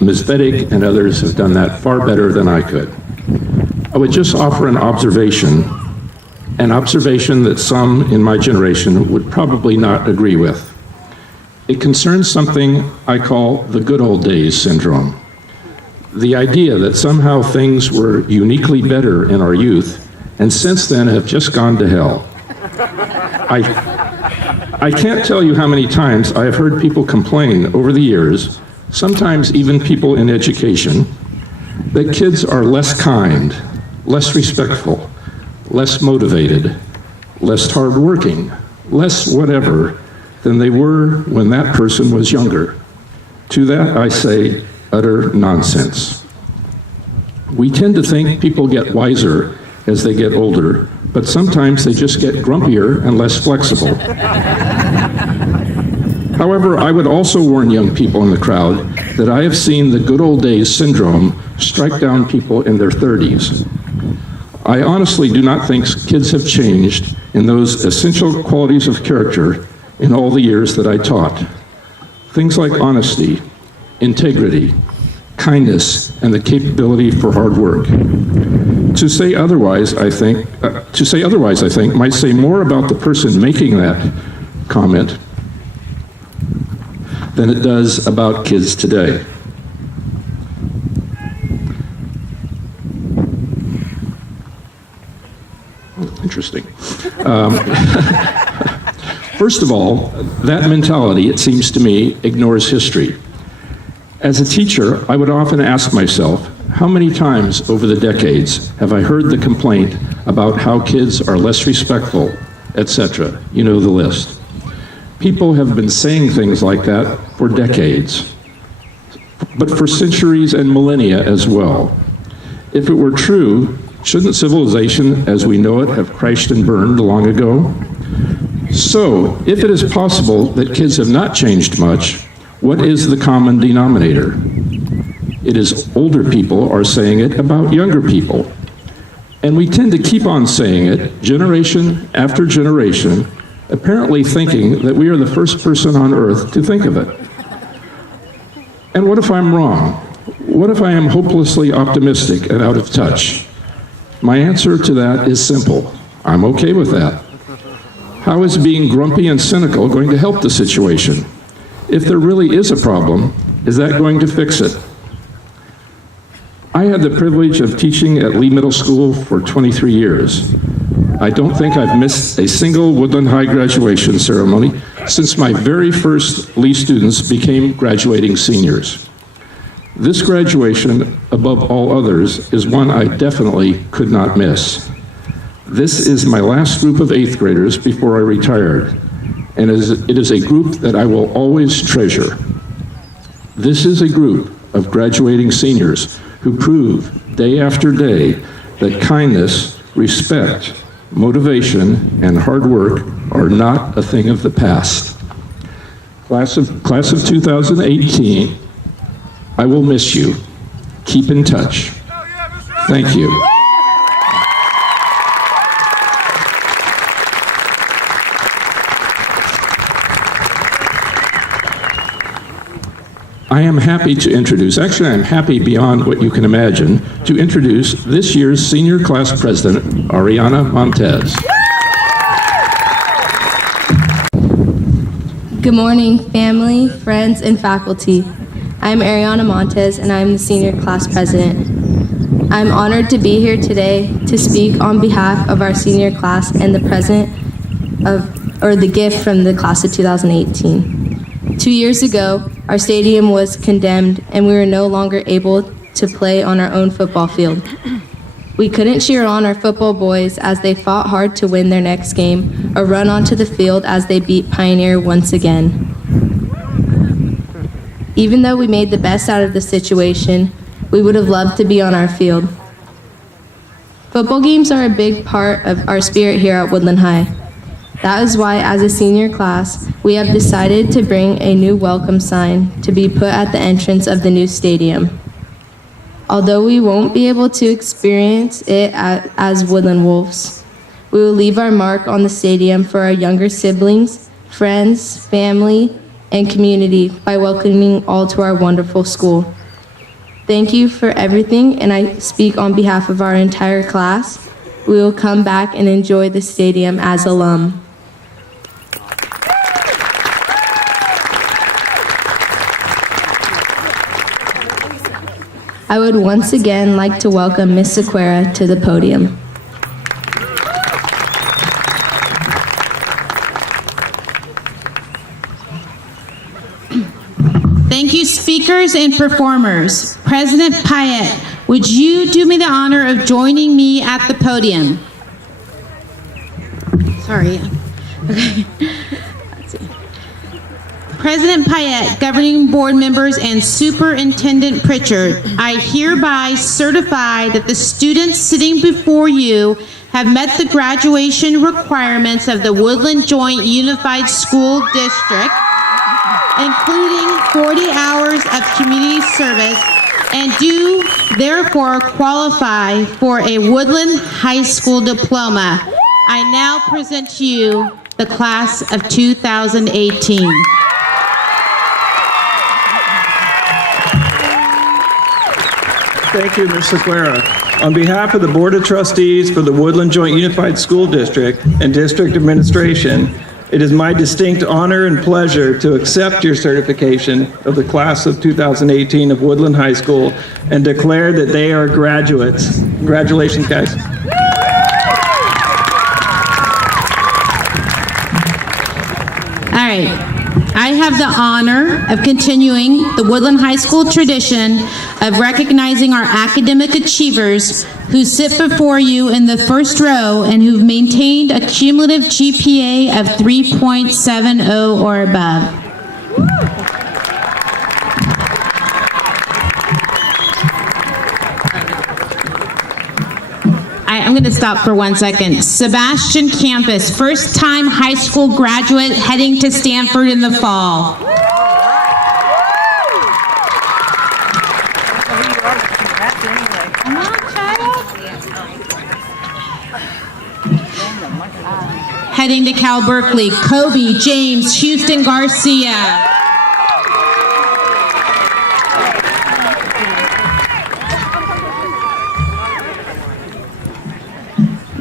Ms. Vettig and others have done that far better than I could. I would just offer an observation that some in my generation would probably not agree with. It concerns something I call the good old days syndrome. The idea that somehow things were uniquely better in our youth and since then have just gone to hell. I can't tell you how many times I have heard people complain over the years, sometimes even people in education, that kids are less kind, less respectful, less motivated, less hardworking, less whatever than they were when that person was younger. To that I say, utter nonsense. We tend to think people get wiser as they get older, but sometimes they just get grumpier and less flexible. However, I would also warn young people in the crowd that I have seen the good old days syndrome strike down people in their 30s. I honestly do not think kids have changed in those essential qualities of character in all the years that I taught. Things like honesty, integrity, kindness, and the capability for hard work. To say otherwise, I think, might say more about the person making that comment than it does about kids today. Interesting. First of all, that mentality, it seems to me, ignores history. As a teacher, I would often ask myself, how many times over the decades have I heard the complaint about how kids are less respectful, etc.? You know the list. People have been saying things like that for decades, but for centuries and millennia as well. If it were true, shouldn't civilization as we know it have crashed and burned long ago? So, if it is possible that kids have not changed much, what is the common denominator? It is older people are saying it about younger people. And we tend to keep on saying it, generation after generation, apparently thinking that we are the first person on earth to think of it. And what if I'm wrong? What if I am hopelessly optimistic and out of touch? My answer to that is simple. I'm okay with that. How is being grumpy and cynical going to help the situation? If there really is a problem, is that going to fix it? I had the privilege of teaching at Lee Middle School for 23 years. I don't think I've missed a single Woodland High graduation ceremony since my very first Lee students became graduating seniors. This graduation, above all others, is one I definitely could not miss. This is my last group of 8th graders before I retired, and it is a group that I will always treasure. This is a group of graduating seniors who prove day after day that kindness, respect, motivation, and hard work are not a thing of the past. Class of 2018, I will miss you. Keep in touch. Thank you. I am happy to introduce, actually I'm happy beyond what you can imagine, to introduce this year's senior class president, Ariana Montez. Good morning, family, friends, and faculty. I'm Ariana Montez, and I'm the senior class president. I'm honored to be here today to speak on behalf of our senior class and the president of the gift from the class of 2018. 2 years ago, our stadium was condemned and we were no longer able to play on our own football field. We couldn't cheer on our football boys as they fought hard to win their next game or run onto the field as they beat Pioneer once again. Even though we made the best out of the situation, we would have loved to be on our field. Football games are a big part of our spirit here at Woodland High. That is why, as a senior class, we have decided to bring a new welcome sign to be put at the entrance of the new stadium. Although we won't be able to experience it as Woodland Wolves, we will leave our mark on the stadium for our younger siblings, friends, family, and community by welcoming all to our wonderful school. Thank you for everything, and I speak on behalf of our entire class. We will come back and enjoy the stadium as alum. I would once again like to welcome Ms. Sequeira to the podium. Thank you, speakers and performers. President Payette, would you do me the honor of joining me at the podium? Sorry. Okay. Let's see. President Payette, governing board members, and Superintendent Pritchard, I hereby certify that the students sitting before you have met the graduation requirements of the Woodland Joint Unified School District, including 40 hours of community service, and do therefore qualify for a Woodland High School diploma. I now present to you the class of 2018. Thank you, Ms. Sequeira. On behalf of the Board of Trustees for the Woodland Joint Unified School District and District Administration, it is my distinct honor and pleasure to accept your certification of the class of 2018 of Woodland High School and declare that they are graduates. Congratulations, guys. All right. I have the honor of continuing the Woodland High School tradition of recognizing our academic achievers who sit before you in the first row and who've maintained a cumulative GPA of 3.70 or above. I'm going to stop for 1 second. Sebastian Campus, first-time high school graduate heading to Stanford in the fall. Heading to Cal Berkeley, Kobe James Houston Garcia.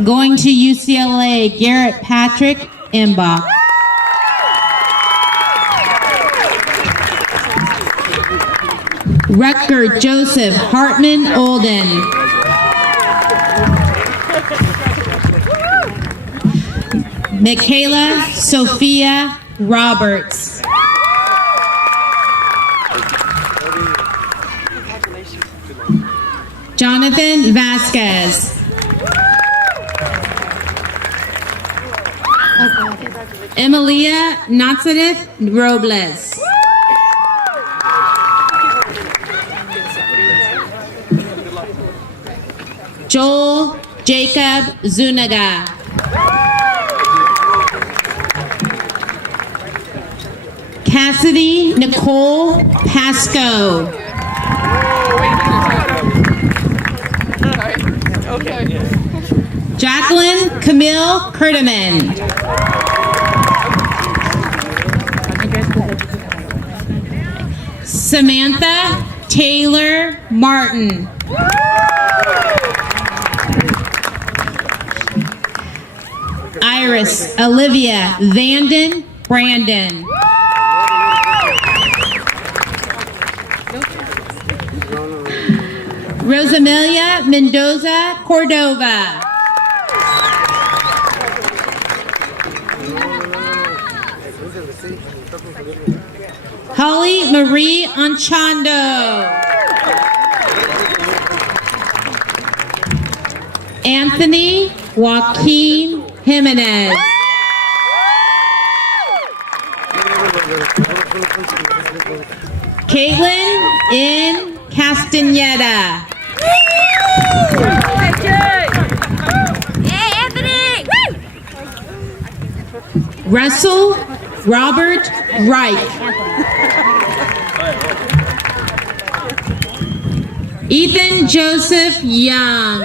Going to UCLA, Garrett Patrick Imbach. Rutger Joseph Hartman Olden. Michaela Sophia Roberts. Jonathan Vasquez. Emilia Nazareth Robles. Joel Jacob Zuniga. Cassidy Nicole Pasco. Jacqueline Camille Kurteman. Samantha Taylor Martin. Iris Olivia Vanden Brandon. Rosamilia Mendoza Cordova. Holly Marie Anchondo. Anthony Joaquin Jimenez. Caitlin N. Castaneda. Russell Robert Reich. Ethan Joseph Young.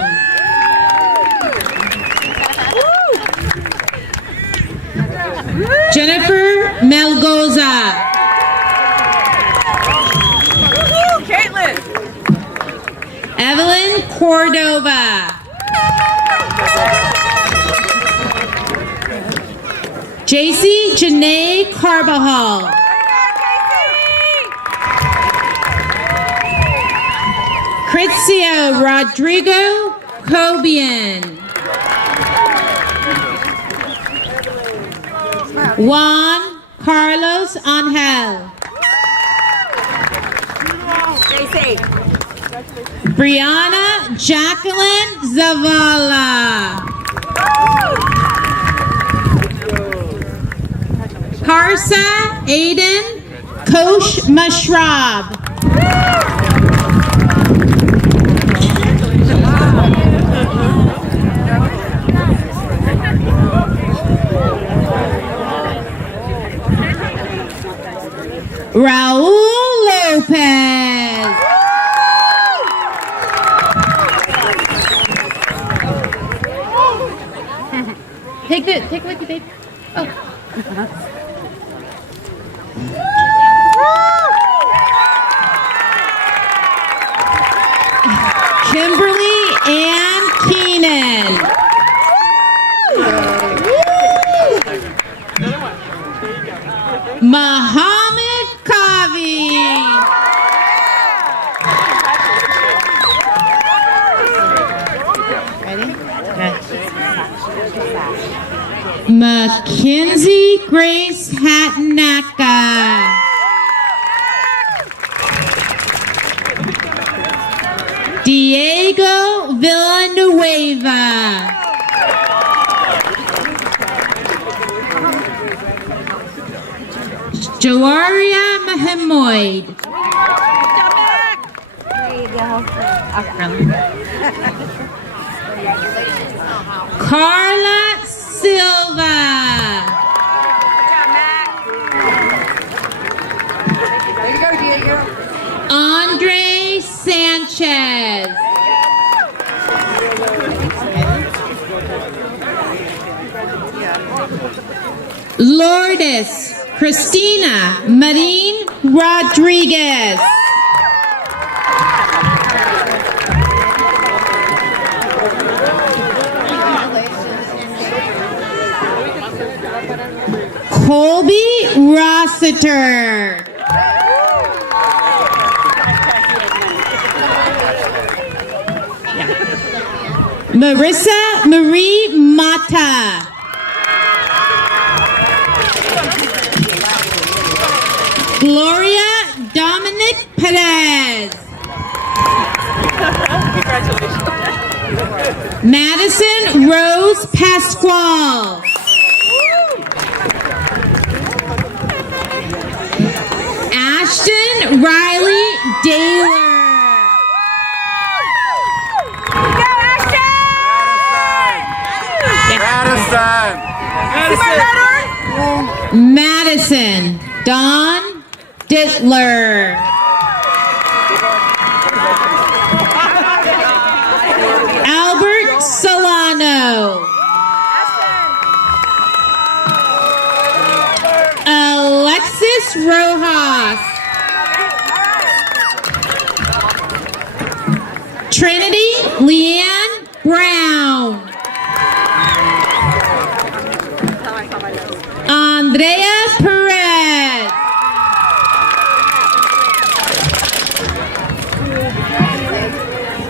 Jennifer Melgoza. Evelyn Cordova. JC Janae Carbajal. Critzio Rodrigo Cobian. Juan Carlos Angel. Brianna Jacqueline Zavala. Karsa Aiden Kosh Mashrab. Raul Lopez. Take a look, babe. Oh. Kimberly Ann Keenan. Muhammad Kavi. Ready? Mackenzie Grace Hatnaka. Diego Villanueva. Jawaria Mahamoid. Carla Silva. Andre Sanchez. Lourdes Christina Marin Rodriguez. Colby Rossiter. Marissa Marie Mata. Gloria Dominic Perez. Madison Rose Pasquale. Ashton Riley Daler. Madison Don Dittler. Albert Solano. Alexis Rojas. Trinity Leanne Brown. Andrea Perez.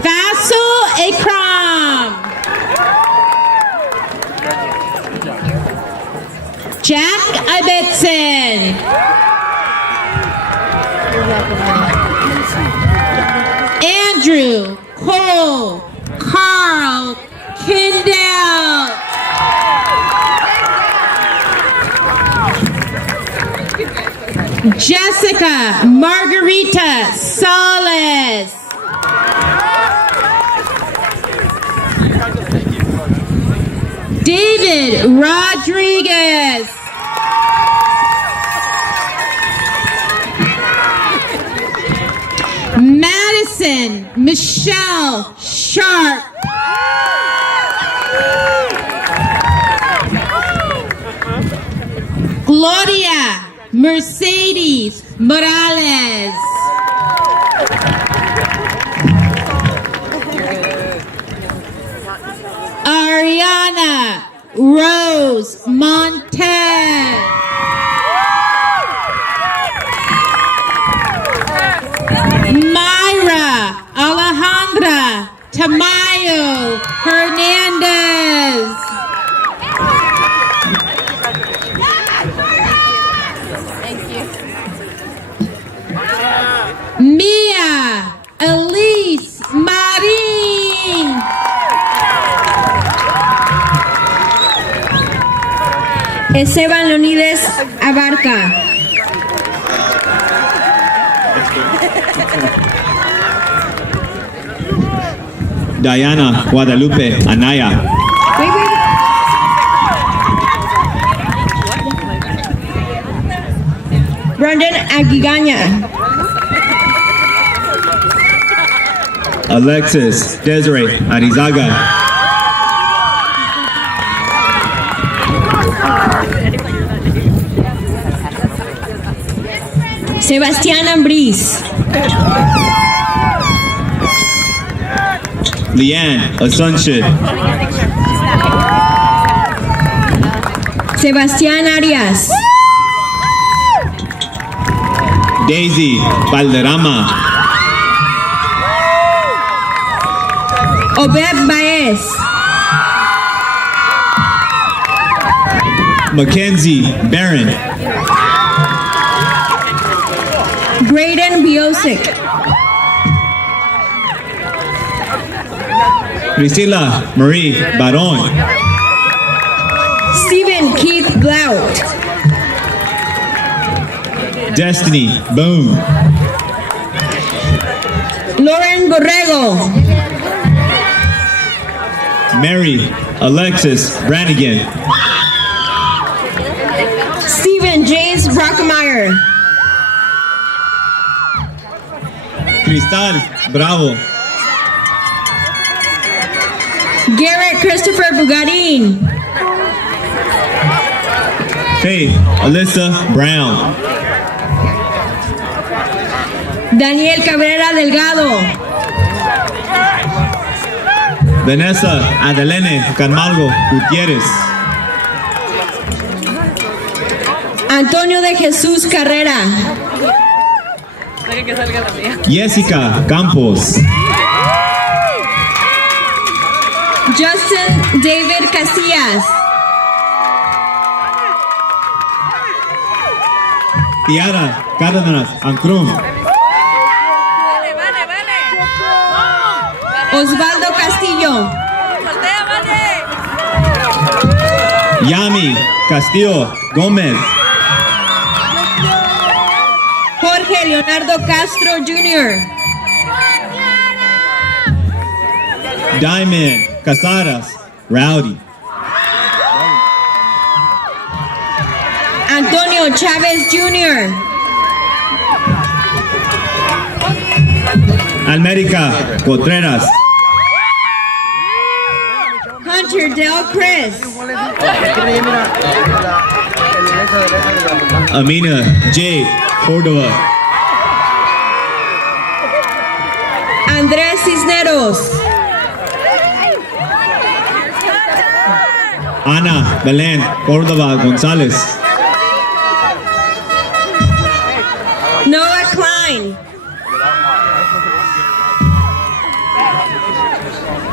Faisal Akram. Jack Ibbotson. Andrew Cole Carl Kindell. Jessica Margarita Salas. David Rodriguez. Madison Michelle Sharp. Gloria Mercedes Morales. Ariana Rose Montez. Myra Alejandra Tamayo Hernandez. Mia Elise Marin. Esteban Leonides Abarca. Diana Guadalupe Anaya. Brandon Aguigaña. Alexis Desiree Arizaga. Sebastián Ambriz. Leanne Asuncion. Sebastián Arias. Daisy Valderrama. Obed Baez. Mackenzie Barron. Graydon Biosic. Priscilla Marie Baron. Stephen Keith Blout. Destiny Boone. Lauren Borrego. Mary Alexis Brannigan. Stephen James Brockemeyer. Cristal Bravo. Garrett Christopher Bugarin. Faith Alyssa Brown. Daniel Cabrera Delgado. Vanessa Adelene Carmalgo Gutierrez. Antonio de Jesús Carrera. Jessica Campos. Justin David Casillas. Tiara Cárdenas Ancrum. Osvaldo Castillo. Yami Castillo Gómez. Jorge Leonardo Castro Jr. Diamond Casaras Rowdy. Antonio Chávez Jr. Almérica Contreras. Hunter Del Chris. Amina J. Cordova. Andrés Cisneros. Ana Belén Córdoba González. Noah Klein.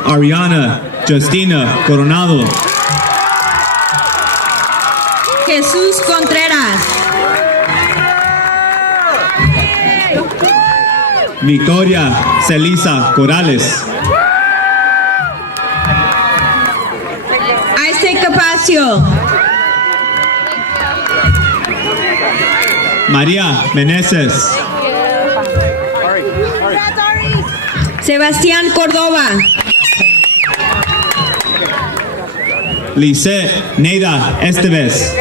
Ariana Justina Coronado. Jesús Contreras. Victoria Celisa Corrales. Isaac Capacio. María Meneses. Sebastián Córdoba. Lisette Neida Esteves.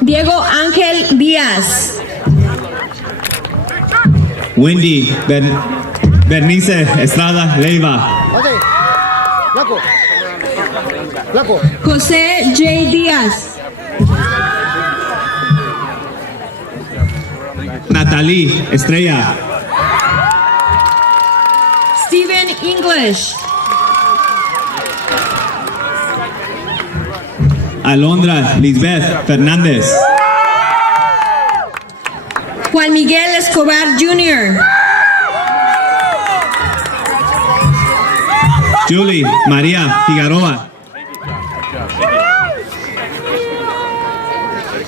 Diego Ángel Díaz. Wendy Bernice Estrada Leiva. José J. Díaz. Natalie Estrella. Stephen English. Alondra Lisbeth Fernández. Juan Miguel Escobar Jr. Julie María Figueroa.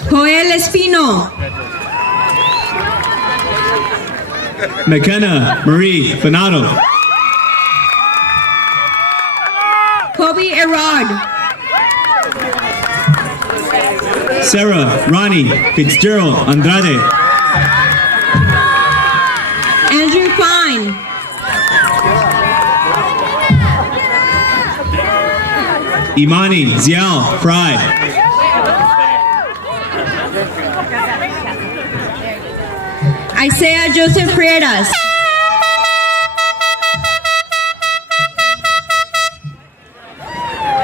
Joel Espino. McKenna Marie Finado. Kobe Erod. Sarah Ronnie Fitzgerald Andrade. Andrew Fine. Imani Zial Fry. Isaiah Joseph Prietas.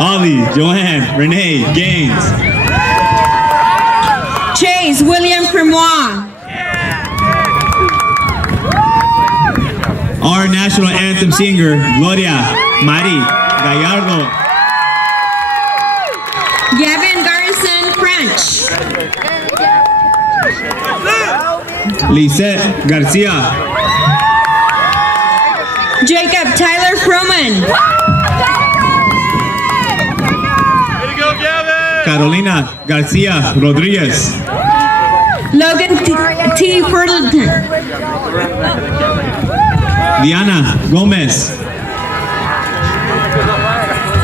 Ollie Joanne Renee Gaines. Chase William Fremois. Our national anthem singer Gloria Mari Gallardo. Gavin Garrison French. Lisette Garcia. Jacob Tyler Froman. Carolina Garcia Rodriguez. Logan T. Furlington. Diana Gomez.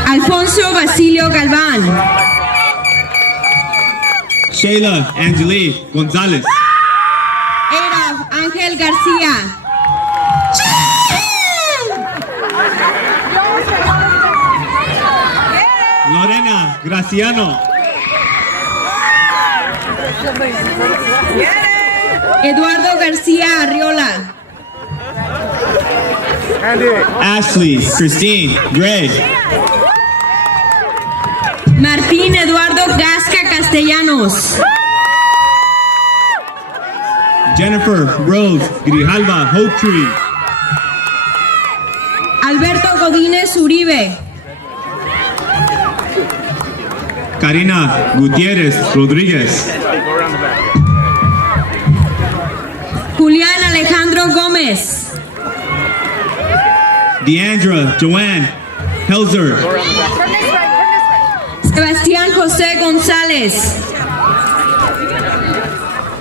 Alfonso Basilio Galvan. Shayla Angelique Gonzalez. Adolf Ángel García. Lorena Graciano. Eduardo García Arriola. Ashley Christine Gray. Martín Eduardo Gasca Castellanos. Jennifer Rose Grijalva Hopetree. Alberto Godínez Uribe. Karina Gutierrez Rodríguez. Julián Alejandro Gómez. Deandra Joanne Helzer. Sebastián José González.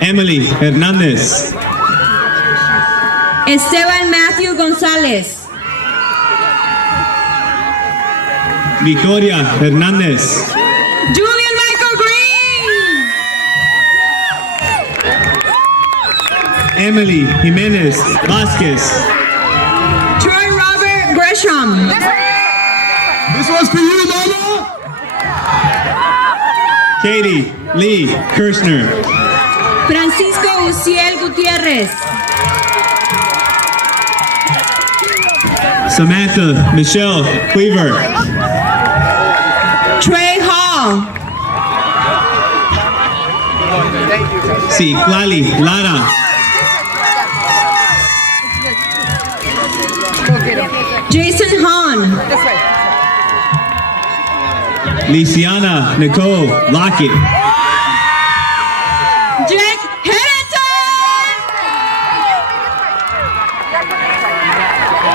Emily Hernández. Esteban Matthew González. Victoria Hernández. Julian Michael Green. Emily Jimenez Vasquez. Troy Robert Gresham. This one's for you, mama. Katie Lee Kirshner. Francisco Uciel Gutiérrez. Samantha Michelle Cleaver. Trey Hall. Citlali Lara. Jason Hahn. Lisiana Nicole Lockett. Jake Henderson.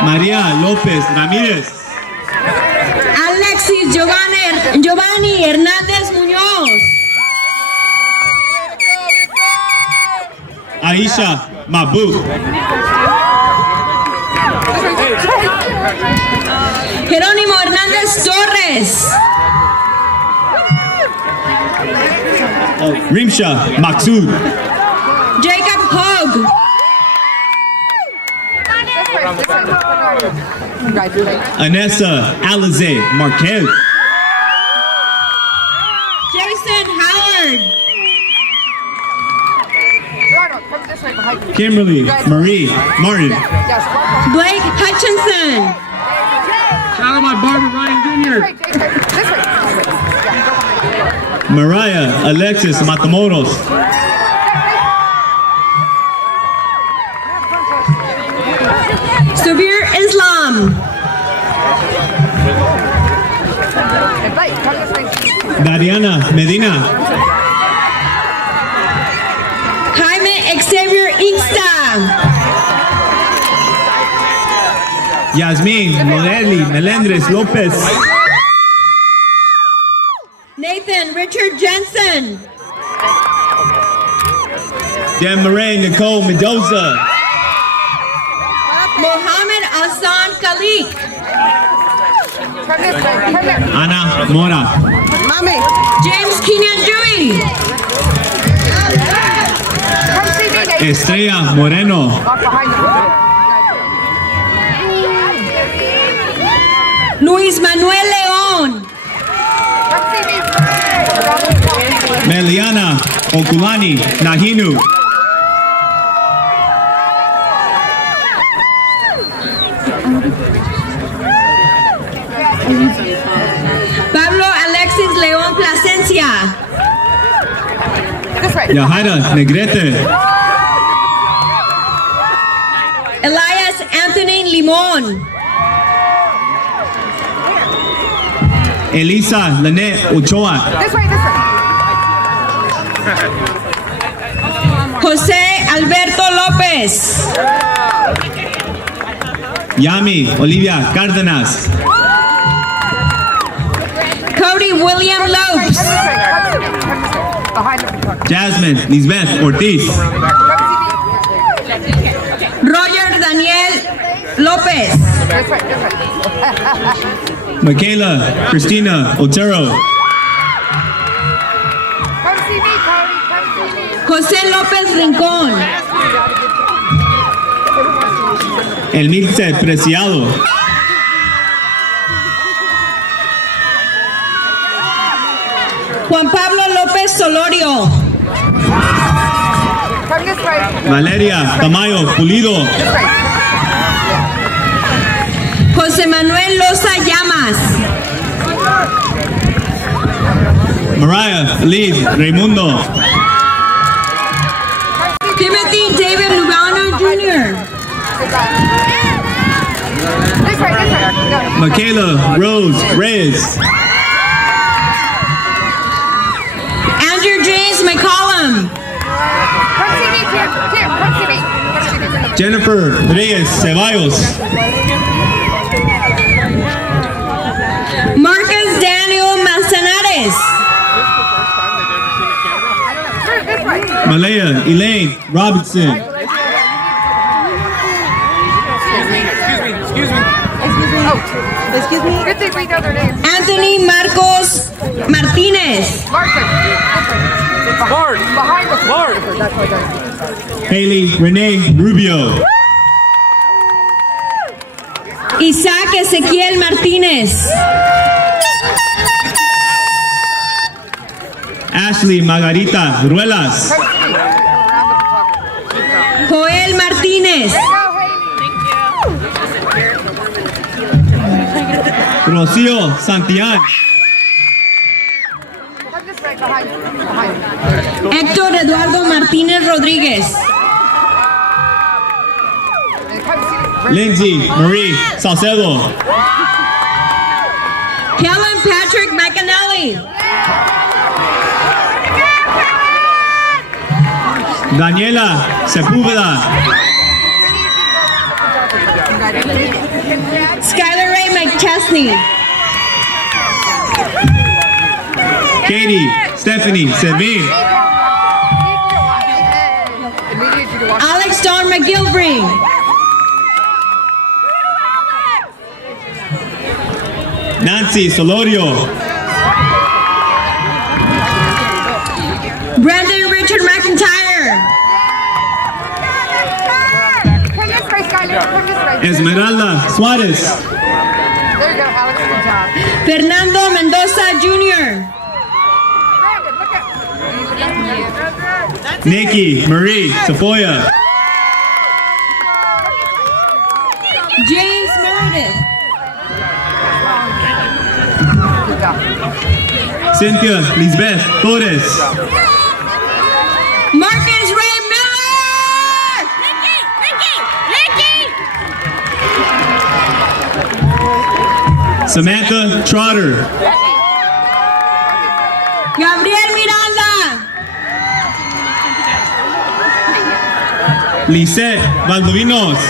Maria Lopez Ramirez. Alexis Giovanni Hernández Muñoz. Aisha Mabuk. Jerónimo Hernández Torres. Rimsha Maksud. Jacob Hogg. Anessa Alize Marquez. Jason Howard. Kimberly Marie Martin. Blake Hutchinson. Shout out my barber Ryan Jr. Mariah Alexis Matamoros. Sabir Islam. Dariana Medina. Jaime Xavier Inksta. Yasmin Morelli Melendres Lopez. Nathan Richard Jensen. Demaray Nicole Mendoza. Mohammed Hassan Khalik. Ana Mora. James Kenyan Dewey. Estrella Moreno. Luis Manuel León. Meliana Okulani Nahinu. Pablo Alexis León Plasencia. Yahaira Negrete. Elias Anthony Limón. Elisa Lynette Ochoa. José Alberto López. Yami Olivia Cárdenas. Cody William Lopes. Jasmine Lisbeth Ortiz. Roger Daniel López. Michaela Christina Otero. José López Rincón. Elmirce Preciado. Juan Pablo López Solorio. Valeria Tamayo Pulido. José Manuel Loza Llamas. Mariah Liz Raimundo. Timothy David Lugano Jr. Michaela Rose Reyes. Andrew James McCollum. Jennifer Reyes Ceballos. Marcus Daniel Manzanares. Malaya Elaine Robinson. Excuse me. Good thing we know their names. Anthony Marcos Martinez. Haley Renee Rubio. Isaac Ezequiel Martínez. Ashley Margarita Ruelas. Joel Martínez. Rocío Santián. Héctor Eduardo Martínez Rodríguez. Lindsay Marie Salcedo. Kellen Patrick McAnally. Daniela Sepúlveda. Skylar Ray McChesney. Katie Stephanie Servin. McGilvery. Nancy Solorio. Brandon Richard McIntyre. Esmeralda Suarez. There you go, Alex. Good job. Fernando Mendoza Jr. Nikki Marie Tafoya. James Meredith. Cynthia Lisbeth Torres. Marcus Ray Miller. Samantha Trotter. Gabriel Miranda. Lisette Valdovinos.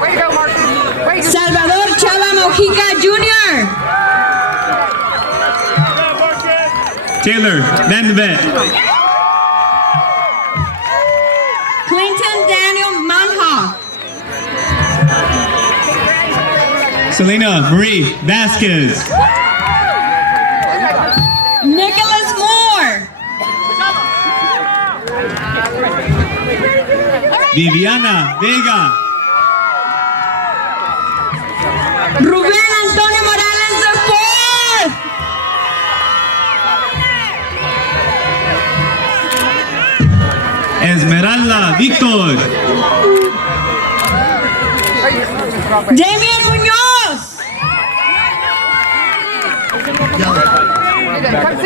Way to go, Marcus. Salvador Chava Mojica Jr. Taylor Vandevet. Clinton Daniel Manha. Selena Marie Vasquez. Nicholas Moore. Viviana Vega. Rubén Antonio Morales IV. Esmeralda Victor. Damian Muñoz.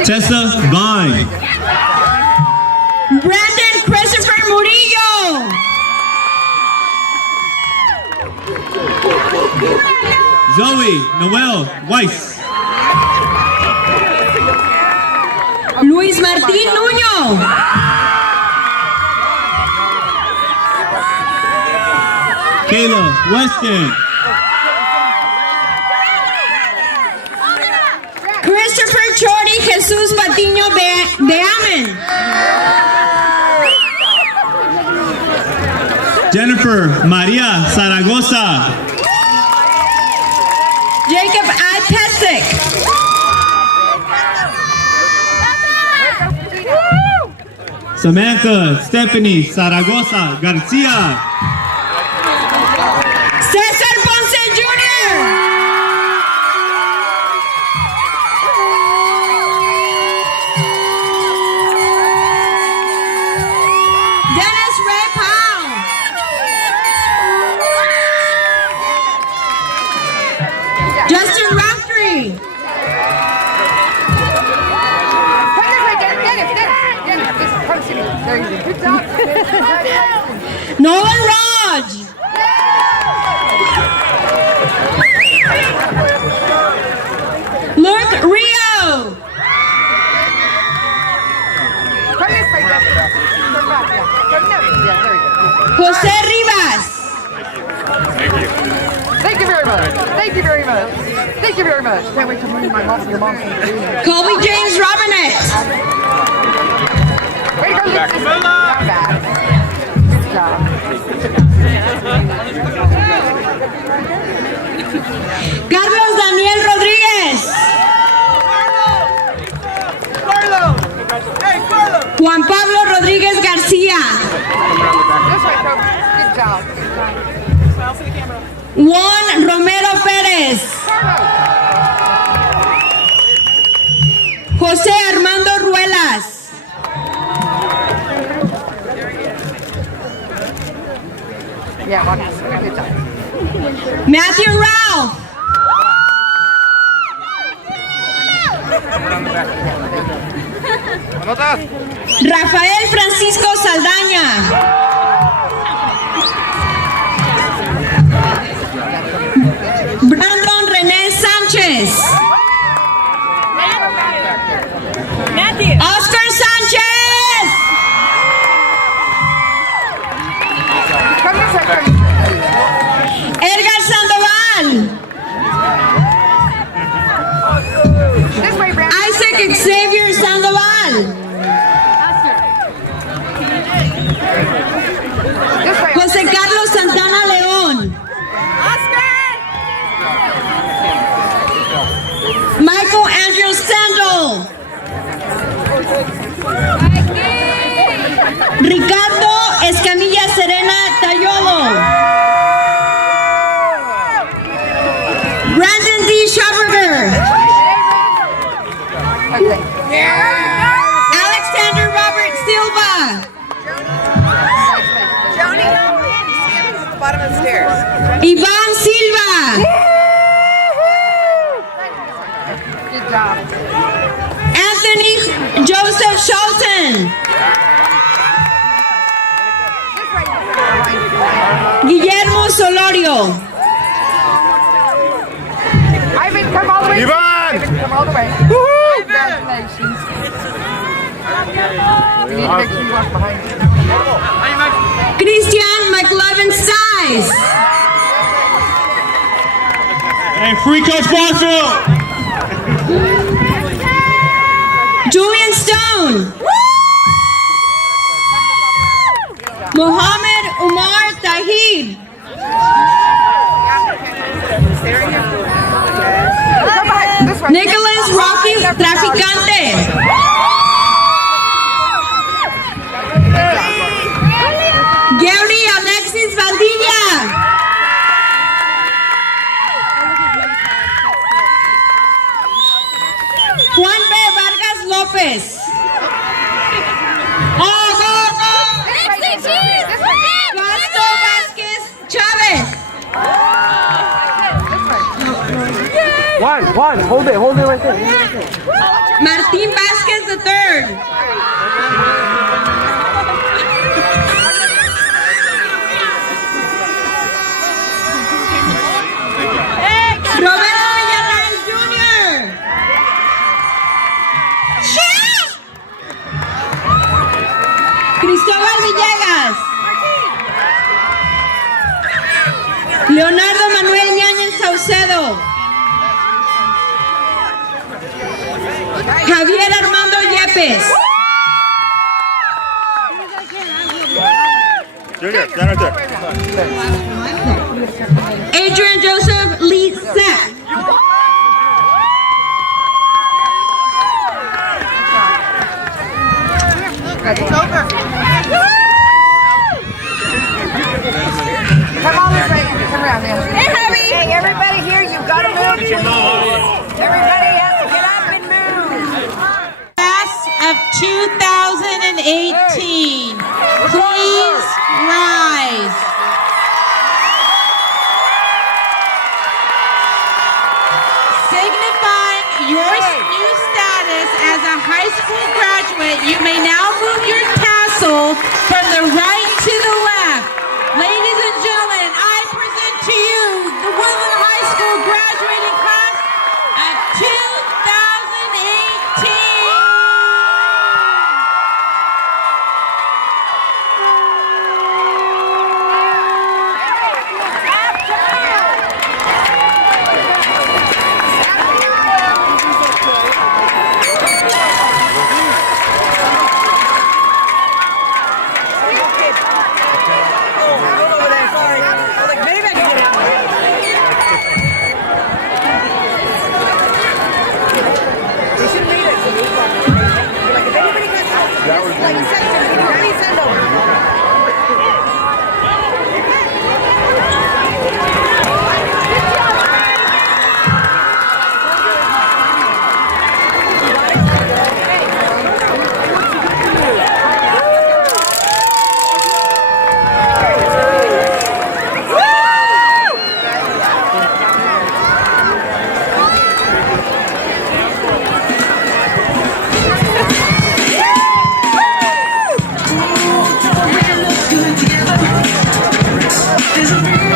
Tessa Vine. Brandon Christopher Murillo. Zoe Noel Weiss. Luis Martín Nuño. Kayla Weston. Christopher Chori Jesus Patiño Beamen. Jennifer Maria Zaragoza. Jacob I. Pesek. Samantha Stephanie Zaragoza Garcia. Cesar Ponce Jr. Dennis Ray Powell. Justin Roundtree. Good job. Nolan Raj. Luke Rio. Come this way, Justin. Turn back, yeah. Turn left. Yeah, there you go. Jose Rivas. Thank you very much. Thank you very much. Thank you very much. Can't wait to meet my mom. Your mom's going to do it. Colby James Robinette. Way to go, Luke. Not bad. Good job. Carlos Daniel Rodríguez. Juan Pablo Rodríguez García. This way, folks. Good job. Good job. Juan Romero Pérez. José Armando Ruelas. Yeah, well, good job. Matthew Rao. Rafael Francisco Saldaña. Brandon René Sánchez. Oscar Sánchez. Edgar Sandoval. Isaac Xavier Sandoval. Iván Silva. Good job. Anthony Joseph Shelton. Guillermo Solorio. Ivan, come all the way. Iván! Ivan, come all the way. Congratulations. We need to make sure you walk behind you. Christian McLevin Stiles. Hey, free Coach Boswell! Julian Stone. Mohammed Umar Tahir. Nicholas Rocky Traficante. Gary Alexis Valdivia. Juan B. Vargas López. Gasto Vázquez Chávez. One, hold it right there. Martín Vázquez III. Roberto Villarreal Jr. Cristóbal Villegas. Leonardo Manuel Ñañez Saucedo. Javier Armando Yepes. Junior, stand right there. Adrian Joseph Lee Seck. It's over. Come all this way. Come around there. Hey, Harvey. Hey, everybody here, you've got to move. Everybody has to get up and move. Class of 2018, please rise. Signifying your new status as a high school graduate, you may now move your tassel from the right to the left. Ladies and gentlemen, I present to you the Woodland High School graduating class of 2018.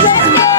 Let's go.